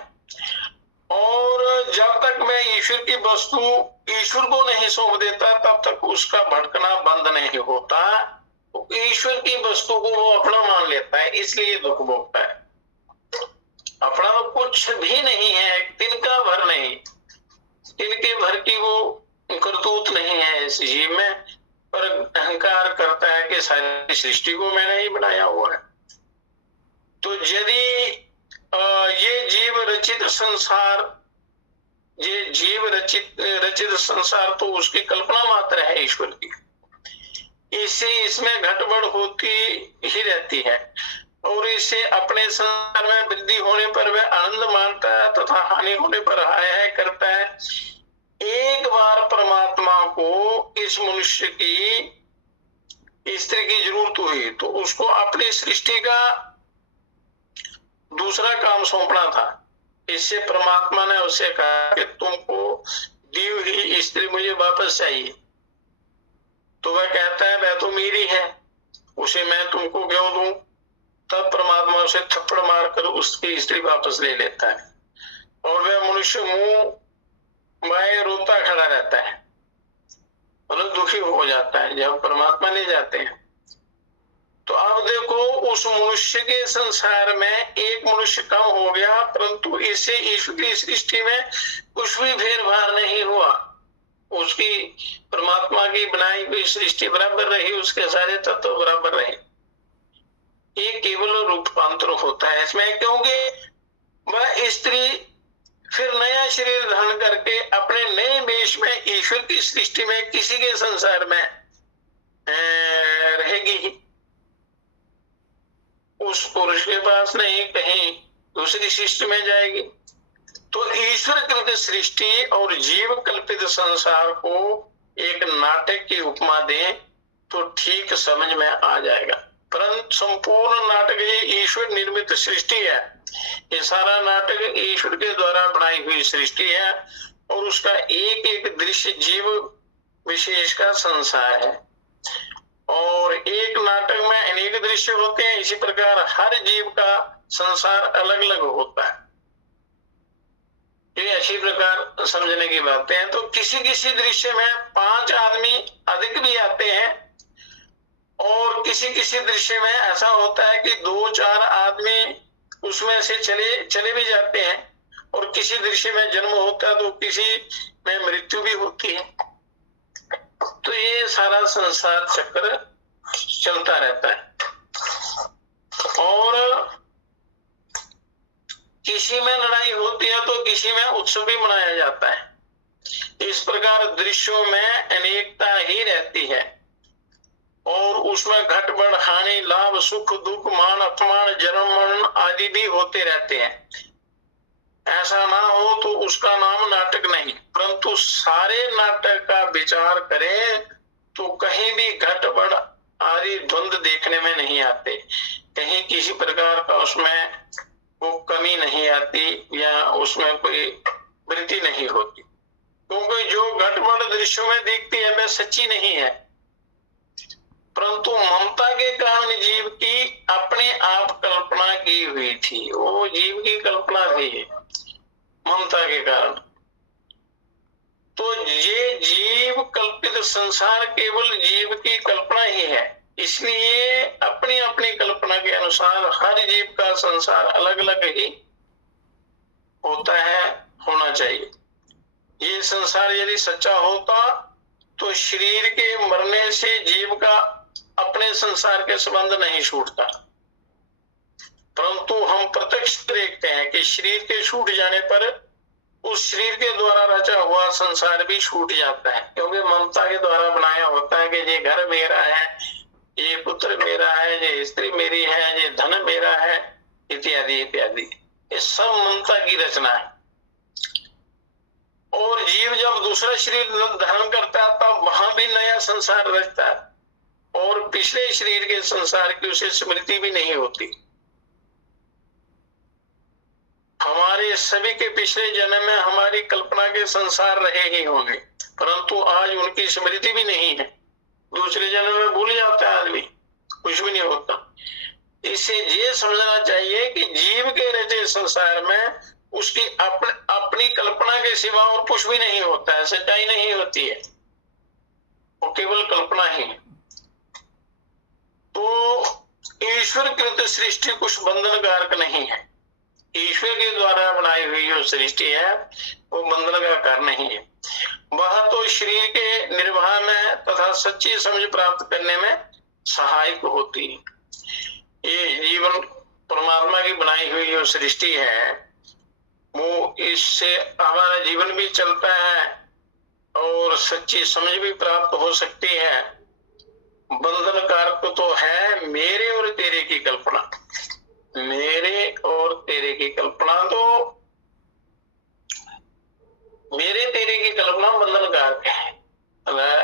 और जब तक मैं ईश्वर की वस्तु ईश्वर को नहीं सौंप देता तब तक उसका भटकना बंद नहीं होता। तो ईश्वर की वस्तु को वो अपना मान लेता है, इसलिए दुख भोगता है। अपना तो कुछ भी नहीं है, तिनका भर नहीं, तिनके भर की वो करतूत नहीं है इस जीव में, पर अहंकार करता है कि सारी सृष्टि को मैंने ही बनाया हुआ है। तो यदि ये जीव रचित संसार, ये जीव रचित संसार तो उसकी कल्पना मात्र है ईश्वर की, इससे इसमें घटबढ़ होती ही रहती है। और इसे अपने संसार में वृद्धि होने पर वह आनंद मानता है तथा हानि होने पर हाय हाय करता है। एक बार परमात्मा को इस मनुष्य की स्त्री की जरूरत हुई तो उसको अपनी सृष्टि का दूसरा काम सौंपना था। इससे परमात्मा ने उससे कहा कि तुमको दी हुई स्त्री मुझे वापस चाहिए। तो वह कहता है वह तो मेरी है, उसे मैं तुमको क्यों दूं? तब परमात्मा उसे थप्पड़ मारकर उसकी स्त्री वापस ले लेता है और वह मनुष्य मुंह बाएं रोता खड़ा रहता है, मतलब दुखी हो जाता है जब परमात्मा ले जाते हैं। तो अब देखो उस मनुष्य के संसार में एक मनुष्य कम हो गया, परंतु इससे ईश्वर की सृष्टि में कुछ भी फेरफार नहीं हुआ। उसकी परमात्मा की बनाई हुई सृष्टि बराबर रही, उसके सारे तत्व बराबर रहे। ये केवल रूपांतर होता है इसमें, क्योंकि वह स्त्री फिर नया शरीर धारण करके अपने नए वेश में ईश्वर की सृष्टि में किसी के संसार में रहेगी ही। उस पुरुष के पास नहीं, कहीं दूसरी सृष्टि में जाएगी। तो ईश्वर कृत सृष्टि और जीव कल्पित संसार को एक नाटक की उपमा दें तो ठीक समझ में आ जाएगा। परंतु संपूर्ण नाटक ये ईश्वर निर्मित सृष्टि है। ये सारा नाटक ईश्वर के द्वारा बनाई हुई सृष्टि है और उसका एक एक दृश्य जीव विशेष का संसार है। और एक नाटक में अनेक दृश्य होते हैं, इसी प्रकार हर जीव का संसार अलग अलग होता है। ये इसी प्रकार समझने की बातें हैं। तो किसी किसी दृश्य में 5 आदमी अधिक भी आते हैं और किसी किसी दृश्य में ऐसा होता है कि 2-4 आदमी उसमें से चले भी जाते हैं और किसी दृश्य में जन्म होता है तो किसी में मृत्यु भी होती है। तो ये सारा संसार चक्र चलता रहता है और किसी में लड़ाई होती है तो किसी में उत्सव भी मनाया जाता है। इस प्रकार दृश्यों में अनेकता ही रहती है और उसमें घट बढ़ हानि लाभ सुख दुख मान अपमान जन्म मरण आदि भी होते रहते हैं। ऐसा ना हो तो उसका नाम नाटक नहीं, परंतु सारे नाटक का विचार करें तो कहीं भी घट बढ़ आदि द्वंद्व देखने में नहीं आते, कहीं किसी प्रकार का उसमें वो कमी नहीं आती या उसमें कोई वृद्धि नहीं होती, क्योंकि जो घट बढ़ दृश्यों में दिखती है वह सच्ची नहीं है, परंतु ममता के कारण जीव की अपने आप कल्पना की हुई थी। वो जीव की कल्पना थी ममता के कारण। तो ये जीव कल्पित संसार केवल जीव की कल्पना ही है, इसलिए अपनी अपनी कल्पना के अनुसार हर जीव का संसार अलग अलग ही होता है, होना चाहिए। ये संसार यदि सच्चा होता तो शरीर के मरने से जीव का अपने संसार के संबंध नहीं छूटता, परंतु हम प्रत्यक्ष देखते हैं कि शरीर के छूट जाने पर उस शरीर के द्वारा रचा हुआ संसार भी छूट जाता है, क्योंकि ममता के द्वारा बनाया होता है कि ये घर मेरा है, ये पुत्र मेरा है, ये स्त्री मेरी है, ये धन मेरा है, इत्यादि इत्यादि। ये सब ममता की रचना है। और जीव जब दूसरा शरीर धारण करता है तब वहां भी नया संसार रचता है और पिछले शरीर के संसार की उसे स्मृति भी नहीं होती। हमारे सभी के पिछले जन्म में हमारी कल्पना के संसार रहे ही होंगे, परंतु आज उनकी स्मृति भी नहीं है। दूसरे जन्म में भूल जाता है आदमी, कुछ भी नहीं होता। इससे ये समझना चाहिए कि जीव के रचे संसार में उसकी अपनी कल्पना के सिवा और कुछ भी नहीं होता है, सच्चाई नहीं होती है, वो केवल कल्पना ही है। तो ईश्वर कृत सृष्टि कुछ बंधन कारक नहीं है। ईश्वर के द्वारा बनाई हुई जो सृष्टि है वो बंधन का कारण नहीं है। वह तो शरीर के निर्वाह में तथा सच्ची समझ प्राप्त करने में सहायक होती है। ये जीवन परमात्मा की बनाई हुई जो सृष्टि है वो इससे हमारा जीवन भी चलता है और सच्ची समझ भी प्राप्त हो सकती है। बंधन कारक तो है मेरे और तेरे की कल्पना। की कल्पना, तो मेरे तेरे की कल्पना बंधनकार है।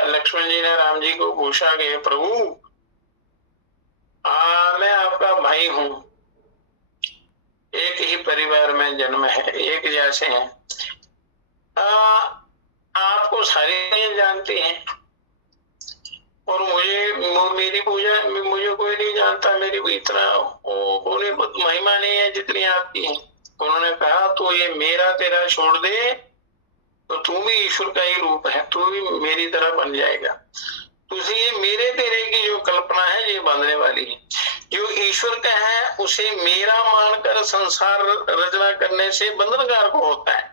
लक्ष्मण जी ने राम जी को पूछा कि प्रभु मैं आपका भाई हूं, एक ही परिवार में जन्म है, एक जैसे हैं, आपको सारे जानते हैं और मेरी पूजा मुझे कोई नहीं जानता, मेरी कोई इतना होने को महिमा नहीं है जितनी आपकी है। उन्होंने कहा तो ये मेरा तेरा छोड़ दे तो तू भी ईश्वर का ही रूप है, तू भी मेरी तरह बन जाएगा। तो ये मेरे तेरे की जो कल्पना है ये बांधने वाली है। जो ईश्वर का है उसे मेरा मानकर संसार रचना करने से बंधनकार को होता है,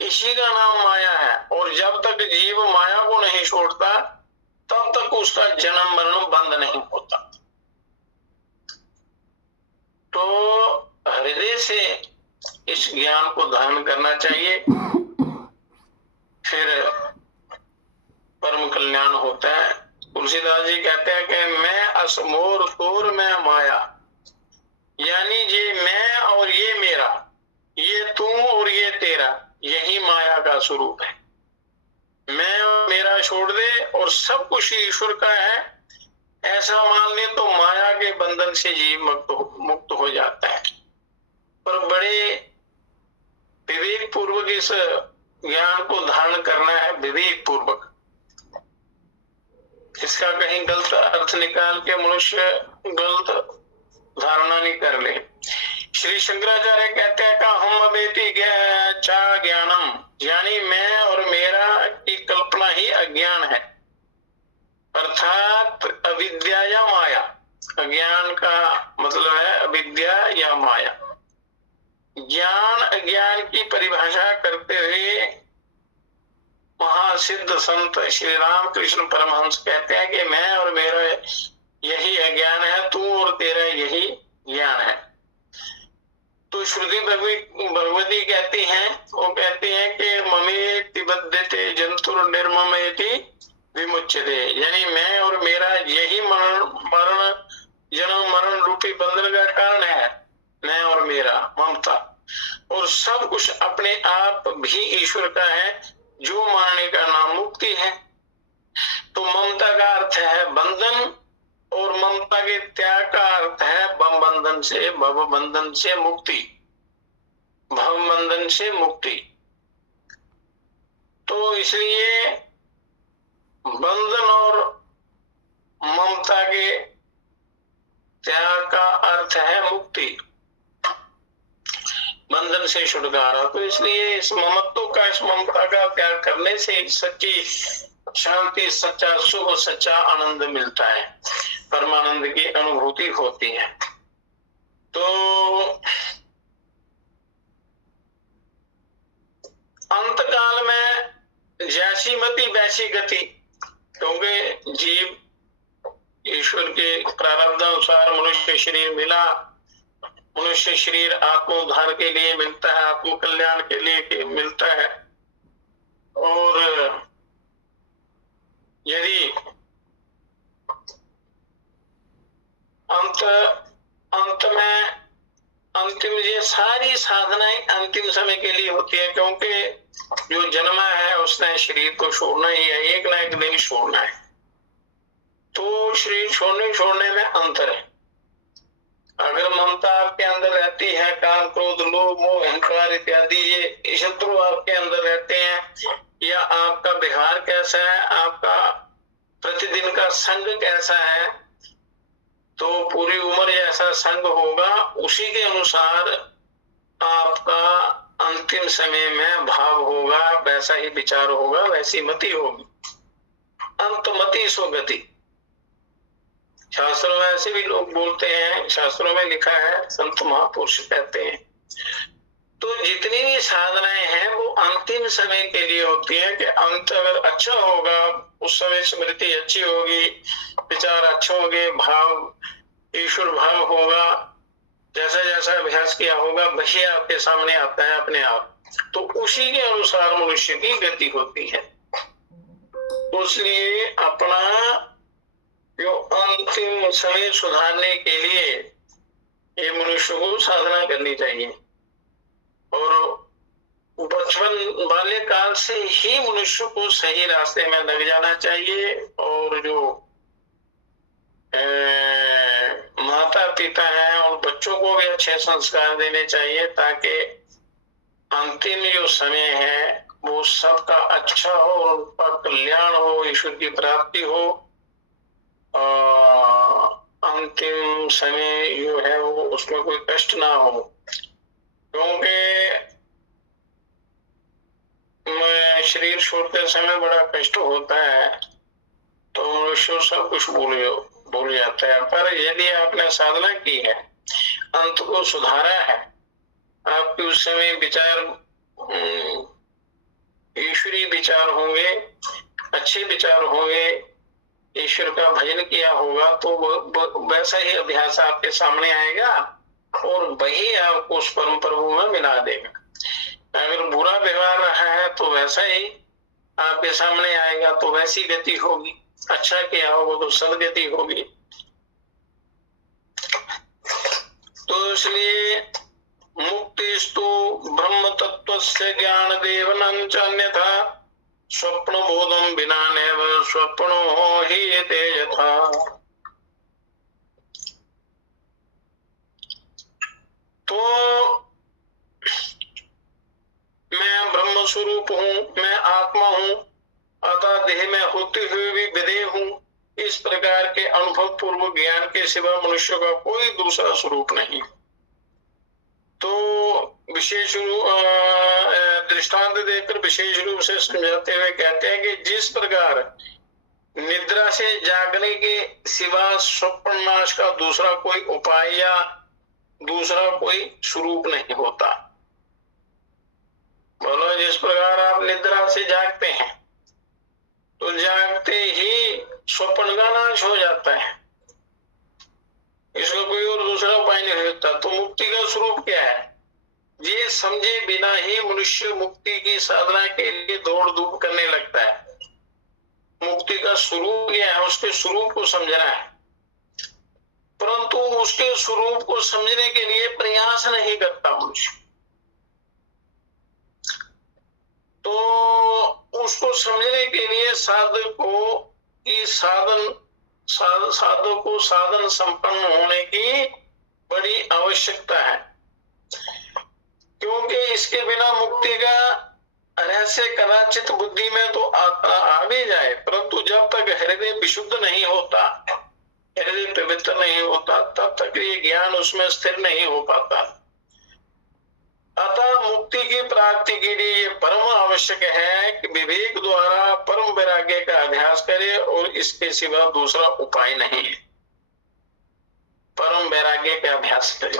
इसी का नाम माया है। और जब तक जीव माया को नहीं छोड़ता तब तक उसका जन्म मरण बंद नहीं होता। तो हृदय से इस ज्ञान को धारण करना चाहिए, फिर परम कल्याण होता है। तुलसीदास जी कहते हैं कि मैं असमोर तोर में माया, यानी ये मैं और ये मेरा, ये तू और ये तेरा, यही माया का स्वरूप है। मैं और मेरा छोड़ दे और सब कुछ ईश्वर का है, ऐसा मान ले तो माया के बंधन से जीव मुक्त हो जाता है। पर बड़े विवेक पूर्वक इस ज्ञान को धारण करना है, विवेक पूर्वक। इसका कहीं गलत अर्थ निकाल के मनुष्य गलत धारणा नहीं कर ले। श्री शंकराचार्य कहते हैं का हम बेटी चा ज्ञानम, यानी मैं और मेरा की कल्पना ही अज्ञान है, अर्थात अविद्या या माया। अज्ञान का मतलब है अविद्या या माया। ज्ञान अज्ञान की परिभाषा करते हुए महासिद्ध संत श्री राम कृष्ण परमहंस कहते हैं कि मैं और मेरा यही अज्ञान है, तू और तेरा यही ज्ञान है। तो श्रुति भगवती कहती हैं, वो कहती हैं कि ममेति बद्धते जंतुर निर्ममेति विमुच्यते, यानी मैं और मेरा यही मरण जन्म मरण रूपी बंधन का कारण है, मैं और मेरा ममता। और सब कुछ अपने आप भी ईश्वर का है, जो मानने का नाम मुक्ति है। तो ममता का अर्थ है बंधन और ममता के त्याग का अर्थ है भव बंधन से मुक्ति, भव बंधन से मुक्ति। तो इसलिए बंधन और ममता के त्याग का अर्थ है मुक्ति, बंधन से छुटकारा। तो इसलिए इस ममत्व का, इस ममता का त्याग करने से सच्ची शांति, सच्चा सुख, सच्चा आनंद मिलता है, परमानंद की अनुभूति होती है। तो अंतकाल में जैसी मति वैसी गति, क्योंकि जीव ईश्वर के प्रारब्ध अनुसार मनुष्य शरीर मिला, मनुष्य शरीर आत्मोद्धार के लिए मिलता है, आत्म कल्याण के लिए मिलता है। और यदि अंत में अंतिम, ये सारी साधनाएं अंतिम समय के लिए होती है, क्योंकि जो जन्मा है उसने शरीर को छोड़ना ही है, एक ना एक दिन छोड़ना है। तो शरीर छोड़ने में अंतर है। अगर ममता आपके अंदर रहती है, काम क्रोध लोभ मोह अहंकार इत्यादि ये शत्रु आपके अंदर रहते हैं, या आपका व्यवहार कैसा है, आपका प्रतिदिन का संग कैसा है, तो पूरी उम्र जैसा संग होगा उसी के अनुसार आपका अंतिम समय में भाव होगा, वैसा ही विचार होगा, वैसी मति होगी। अंतमति सो गति, शास्त्रों में ऐसे भी लोग बोलते हैं, शास्त्रों में लिखा है, संत महापुरुष कहते हैं। तो जितनी भी साधनाएं हैं वो अंतिम समय के लिए होती है कि अंत अगर अच्छा होगा, उस समय स्मृति अच्छी होगी, विचार अच्छे होंगे, भाव ईश्वर भाव होगा, जैसा जैसा अभ्यास किया होगा वही आपके सामने आता है अपने आप। तो उसी के अनुसार मनुष्य की गति होती है। तो इसलिए अपना जो अंतिम समय सुधारने के लिए ये मनुष्य मनुष्य को साधना करनी चाहिए और बचपन बाल्यकाल से ही मनुष्य को सही रास्ते में लग जाना चाहिए और जो माता पिता हैं और बच्चों को भी अच्छे संस्कार देने चाहिए ताकि अंतिम जो समय है वो सबका अच्छा हो और उनका कल्याण हो, ईश्वर की प्राप्ति हो। अंतिम समय जो है वो उसमें कोई कष्ट ना हो, क्योंकि शरीर छोड़ते समय बड़ा कष्ट होता है तो मनुष्य सब कुछ भूल जाता है। पर यदि आपने साधना की है, अंत को सुधारा है, आपके उस समय विचार ईश्वरीय विचार होंगे, अच्छे विचार होंगे, ईश्वर का भजन किया होगा तो वैसा ही अभ्यास आपके सामने आएगा और वही आपको उस परम प्रभु में मिला देगा। अगर बुरा व्यवहार रहा है तो वैसा ही आपके सामने आएगा तो वैसी गति होगी, अच्छा किया होगा तो सदगति होगी। तो इसलिए मुक्तिस्तु ब्रह्म तत्व से ज्ञान देवनं च अन्यथा स्वप्न बोधम बिना नैव स्वप्नो ही येते यथा। तो मैं ब्रह्म स्वरूप हूँ, मैं आत्मा हूँ, अतः देह में होते हुए भी विदेह हूँ, इस प्रकार के अनुभव पूर्वक ज्ञान के सिवा मनुष्य का कोई दूसरा स्वरूप नहीं। तो विशेष दृष्टांत देकर विशेष रूप से समझाते हुए कहते हैं कि जिस प्रकार निद्रा से जागने के सिवा स्वप्न नाश का दूसरा कोई उपाय या दूसरा कोई स्वरूप नहीं होता। बोलो, जिस प्रकार आप निद्रा से जागते हैं तो जागते ही स्वप्न का नाश हो जाता है, इसका कोई और दूसरा उपाय नहीं होता। तो मुक्ति का स्वरूप क्या है, ये समझे बिना ही मनुष्य मुक्ति की साधना के लिए दौड़ धूप करने लगता है। मुक्ति का स्वरूप क्या है, उसके स्वरूप को समझना है, परंतु उसके स्वरूप को समझने के लिए प्रयास नहीं करता मनुष्य। तो उसको समझने के लिए साधक को साधन संपन्न होने की बड़ी आवश्यकता है, क्योंकि इसके बिना मुक्ति का रहस्य कदाचित बुद्धि में तो आ भी जाए, परंतु जब तक हृदय विशुद्ध नहीं होता, हृदय पवित्र नहीं होता, तब तक ये ज्ञान उसमें स्थिर नहीं हो पाता। अतः मुक्ति की प्राप्ति के लिए ये परम आवश्यक है कि विवेक द्वारा परम वैराग्य का अभ्यास करे और इसके सिवा दूसरा उपाय नहीं है। परम वैराग्य का अभ्यास करे।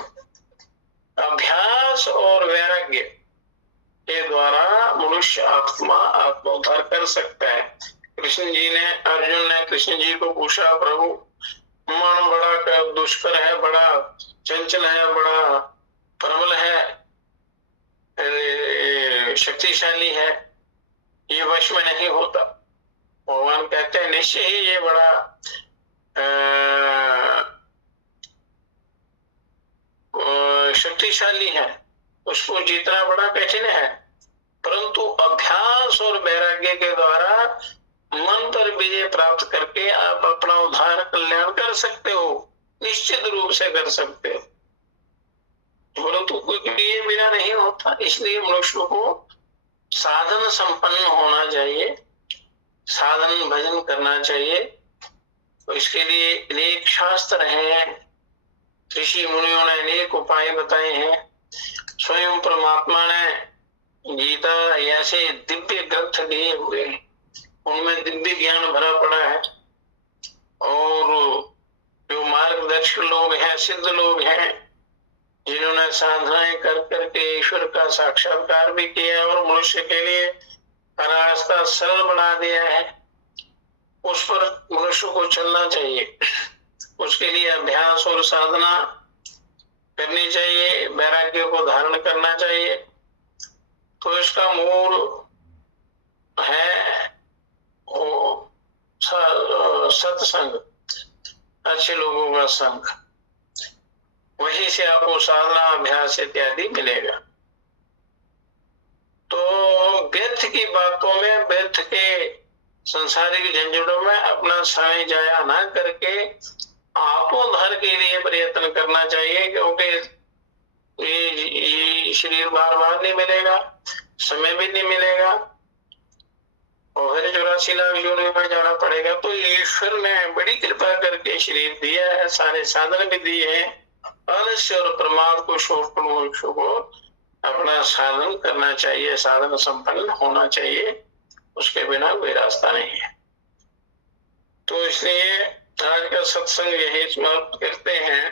अभ्यास और वैराग्य के द्वारा मनुष्य आत्मोद्धार कर सकता है। अर्जुन ने कृष्ण जी को पूछा, प्रभु मन बड़ा दुष्कर है, बड़ा चंचल है, बड़ा प्रबल है, शक्तिशाली है, ये वश में नहीं होता। भगवान कहते हैं निश्चय ही ये बड़ा शक्तिशाली है, उसको जीतना बड़ा कठिन है, परंतु अभ्यास और वैराग्य के द्वारा मन पर विजय प्राप्त करके आप अपना उद्धार कल्याण कर सकते हो, निश्चित रूप से कर सकते हो, परंतु कुछ किए बिना नहीं होता। इसलिए मनुष्य को साधन संपन्न होना चाहिए, साधन भजन करना चाहिए। तो इसके लिए अनेक शास्त्र हैं, ऋषि मुनियों ने अनेक उपाय बताए हैं, स्वयं परमात्मा ने गीता ऐसे दिव्य ग्रंथ दिए हुए हैं, उनमें दिव्य ज्ञान भरा पड़ा है। और जो मार्गदर्शक लोग हैं, सिद्ध लोग हैं, जिन्होंने साधनाएं कर करके ईश्वर का साक्षात्कार भी किया और मनुष्य के लिए रास्ता सरल बना दिया है, उस पर मनुष्य को चलना चाहिए। उसके लिए अभ्यास और साधना करनी चाहिए, वैराग्य को धारण करना चाहिए। तो इसका मूल है वो सत्संग, अच्छे लोगों का संग। वहीं से आपको साधना अभ्यास इत्यादि मिलेगा। तो व्यर्थ की बातों में, व्यर्थ के संसारिक झंझटों में अपना समय जाया ना करके आत्मोद्धार के लिए प्रयत्न करना चाहिए, क्योंकि ये शरीर बार बार नहीं मिलेगा, समय भी नहीं मिलेगा और फिर 84 लाख योनियों में जाना पड़ेगा। तो ईश्वर ने बड़ी कृपा करके शरीर दिया है, सारे साधन भी दिए हैं, अवश्य और प्रमाद को छोड़कर मनुष्य को अपना साधन करना चाहिए, साधन संपन्न होना चाहिए, उसके बिना कोई रास्ता नहीं है। तो इसलिए आज का सत्संग यही समाप्त करते हैं।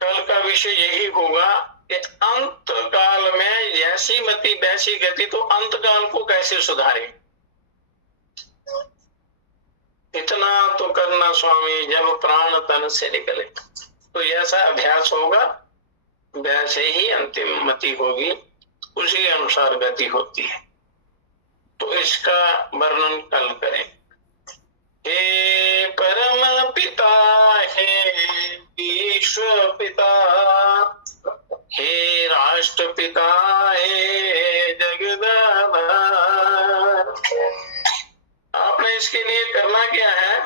कल का विषय यही होगा कि अंत काल में जैसी मति वैसी गति, तो अंत काल को कैसे सुधारे। इतना तो करना स्वामी जब प्राण तन से निकले। तो ऐसा अभ्यास होगा, वैसे ही अंतिम मति होगी, उसी अनुसार गति होती है। तो इसका वर्णन कल करें। हे परम पिता, हे विश्व पिता, हे राष्ट्र पिता, हे जगदाधार। आपने इसके लिए करना क्या है?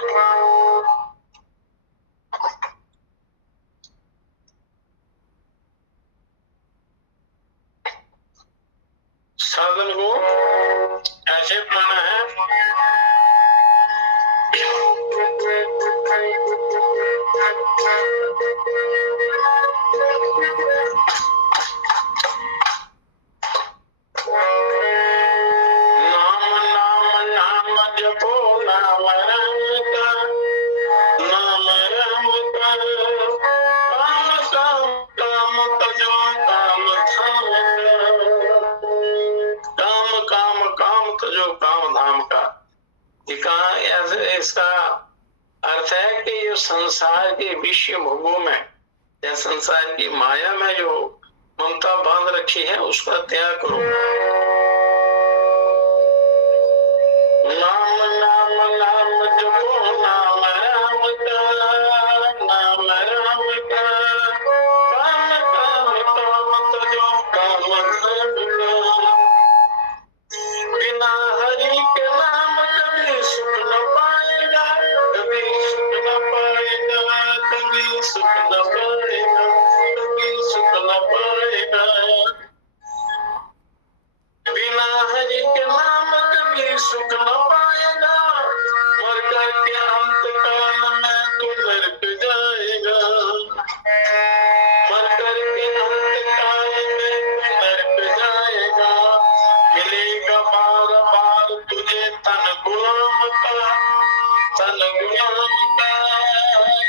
साधन को ऐसे पाना है। इसका अर्थ है कि ये संसार के विषय भोगों में या संसार की माया में जो ममता बांध रखी है उसका त्याग करो। नाम नाम नाम जपो, नाम राम का, नाम राम का, काम काम काम तजो काम धर्म का। बिना हरि के नाम कभी सुख न पाएगा, कभी सुख न पाएगा, कभी सुख न पाएगा, कभी सुख न पाएगा। बिना हरि के नाम कभी सुख न पाएगा, मर करके अंत काल में तू नरक जाएगा, मर करके अंत काल में तू नरक जाएगा। मिलेगा बार बार तुझे तन गुलाम का, तन गुलाम का।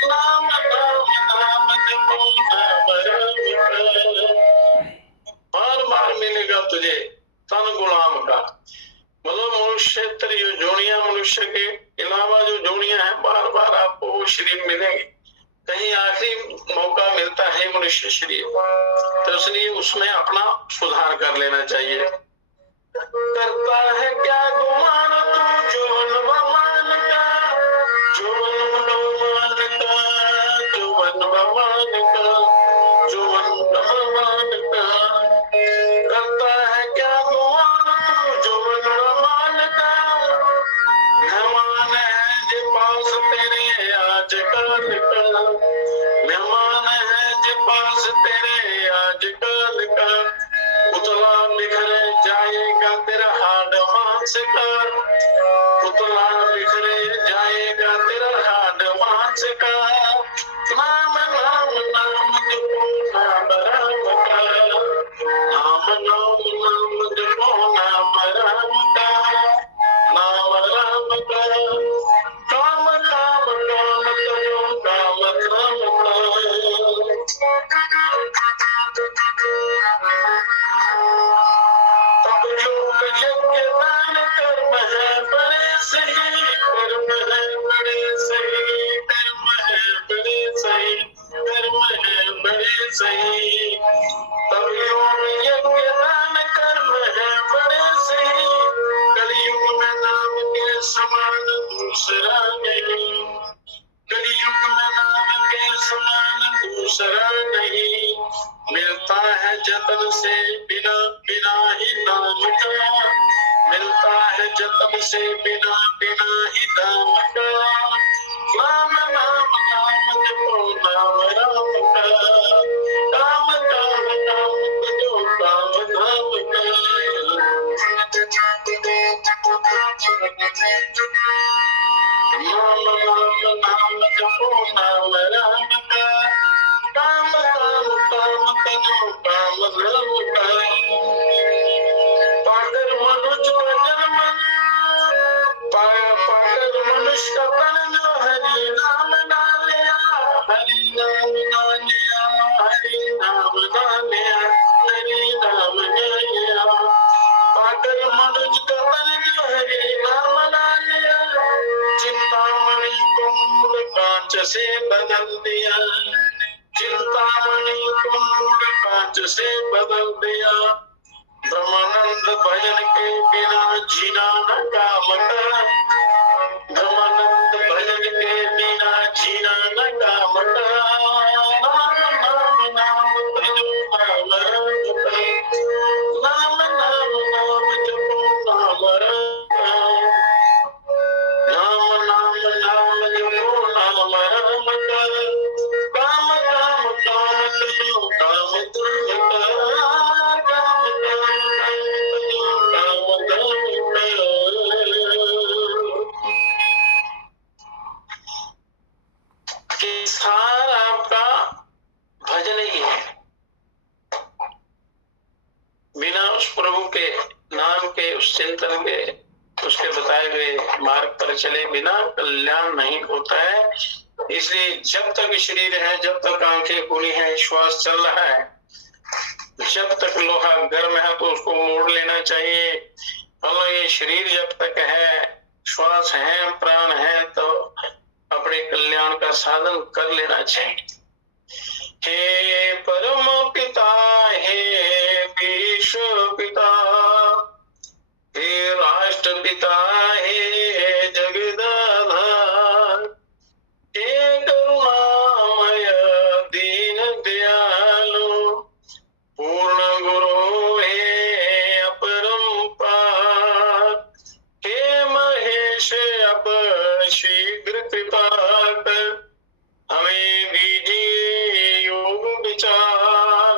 नाम नाम नाम जपो, नाम राम का। बार बार मिलेगा तुझे तन गुलाम का। मतलब मनुष्य जो जोड़ियां, मनुष्य के अलावा जो जोड़ियां हैं, बार बार आपको वो शरीर मिलेंगे। कहीं आखिरी मौका मिलता है मनुष्य शरीर, तो इसलिए उसमें अपना सुधार कर लेना चाहिए। करता है क्या गुमान तू जोवन बमान का, जोवन बमान का, जोवन बमान का, जोवन बमान का। करता है क्या गुमान तू जोवन बमान का, मेहमान है जे पास तेरे आज काल का, मेहमान है जे पास तेरे आज काल का। पुतला बिखरे जाएगा तेरा हाड मांस का, पुतला बिखरे जाएगा तेरा हाड मांस का। नाम नाम नाम जपो, नाम राम का, नाम नाम नाम जपो, नाम राम का, नाम राम का। काम काम काम करो, काम काम तब योग यज्ञ दान कर्म है बड़े सही, कर्म है बड़े सही, कर्म है बड़े सही, कर्म है बड़े सही। तब योग यज्ञ दान कर्म है बड़े सही, कलयुग में नाम के समान दूसरा नहीं, कलयुग में नाम के समान शरण नहीं, मिलता है जतन से बिना बिना ही नाम का, मिलता है जतन से बिना बिना ही नाम का, नाम नाम नाम जपो नाम राम का, काम काम काम जो काम धाम का, नाम नाम नाम जपो नाम राम का, काम काम काम जो काम धाम का, पाकर मनुष्य का जन्म, पाकर मनुष्य का तन जो हरि नाम ना लिया, हरि नाम ना लिया, हरि नाम ना लिया, हरि नाम ना लिया, पाकर मनुष्य का तन जो हरि नाम ना लिया, चिंतामणि को मूल कांच से बदल दिया, चिंतामणि को मूल कांच से बदल दिया, ब्रह्मानंद भजन के बिना जीना न काम का, ब्रह्मानंद भजन के बिना जीना न काम का, नाम नाम नाम भजो नाम राम का, नाम नाम नाम जपो नाम राम का, नाम नाम नाम जपो नाम राम का, काम काम काम करो काम धाम का, काम काम काम धाम का। कि सारा आपका भजन ही है, बिना उस प्रभु के नाम के, उस चिंतन के, उसके बताए हुए मार्ग पर चले बिना कल्याण नहीं होता है। इसलिए जब तक शरीर है, जब तक आंखें खुली हैं, श्वास चल रहा है, जब तक लोहा गर्म है तो उसको मोड़ लेना चाहिए, और ये शरीर जब तक है, श्वास है, प्राण है, तो अपने कल्याण का साधन कर लेना चाहिए। हे परम पिता, हे विश्व पिता, हे राष्ट्र पिता, हे जगदाधार, हे करुणामय दीन दयालु, पूर्ण गुरु हे अपरंपार, हे महेश अब शीघ्र कृपा कर, हमें दीजिए योग विचार,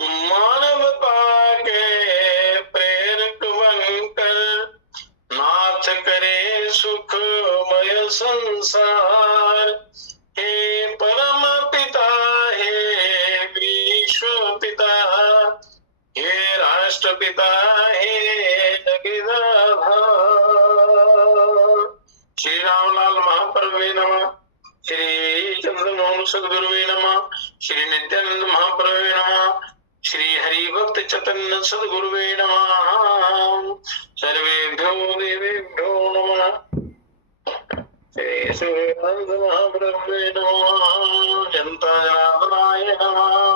मानवता के प्रेरक बनकर, नाथ करे सुखमय संसार, हे परम पिता, हे विश्व पिता, हे राष्ट्र पिता, हे जगदाधार। श्री रामलाल महाप्रभुवे नमः, श्री चंद्रमोहन सद्गुरुवे नमः, श्री नित्यानंद महाप्रभुवे नमः, श्री हरिभक्त चैतन्य सद्गुरुवे नमः, सर्वेभ्यो देवेभ्यो नमः, श्री सूर्यानंद महाप्रभुवे नमः, जनता जनार्दनाय नमः।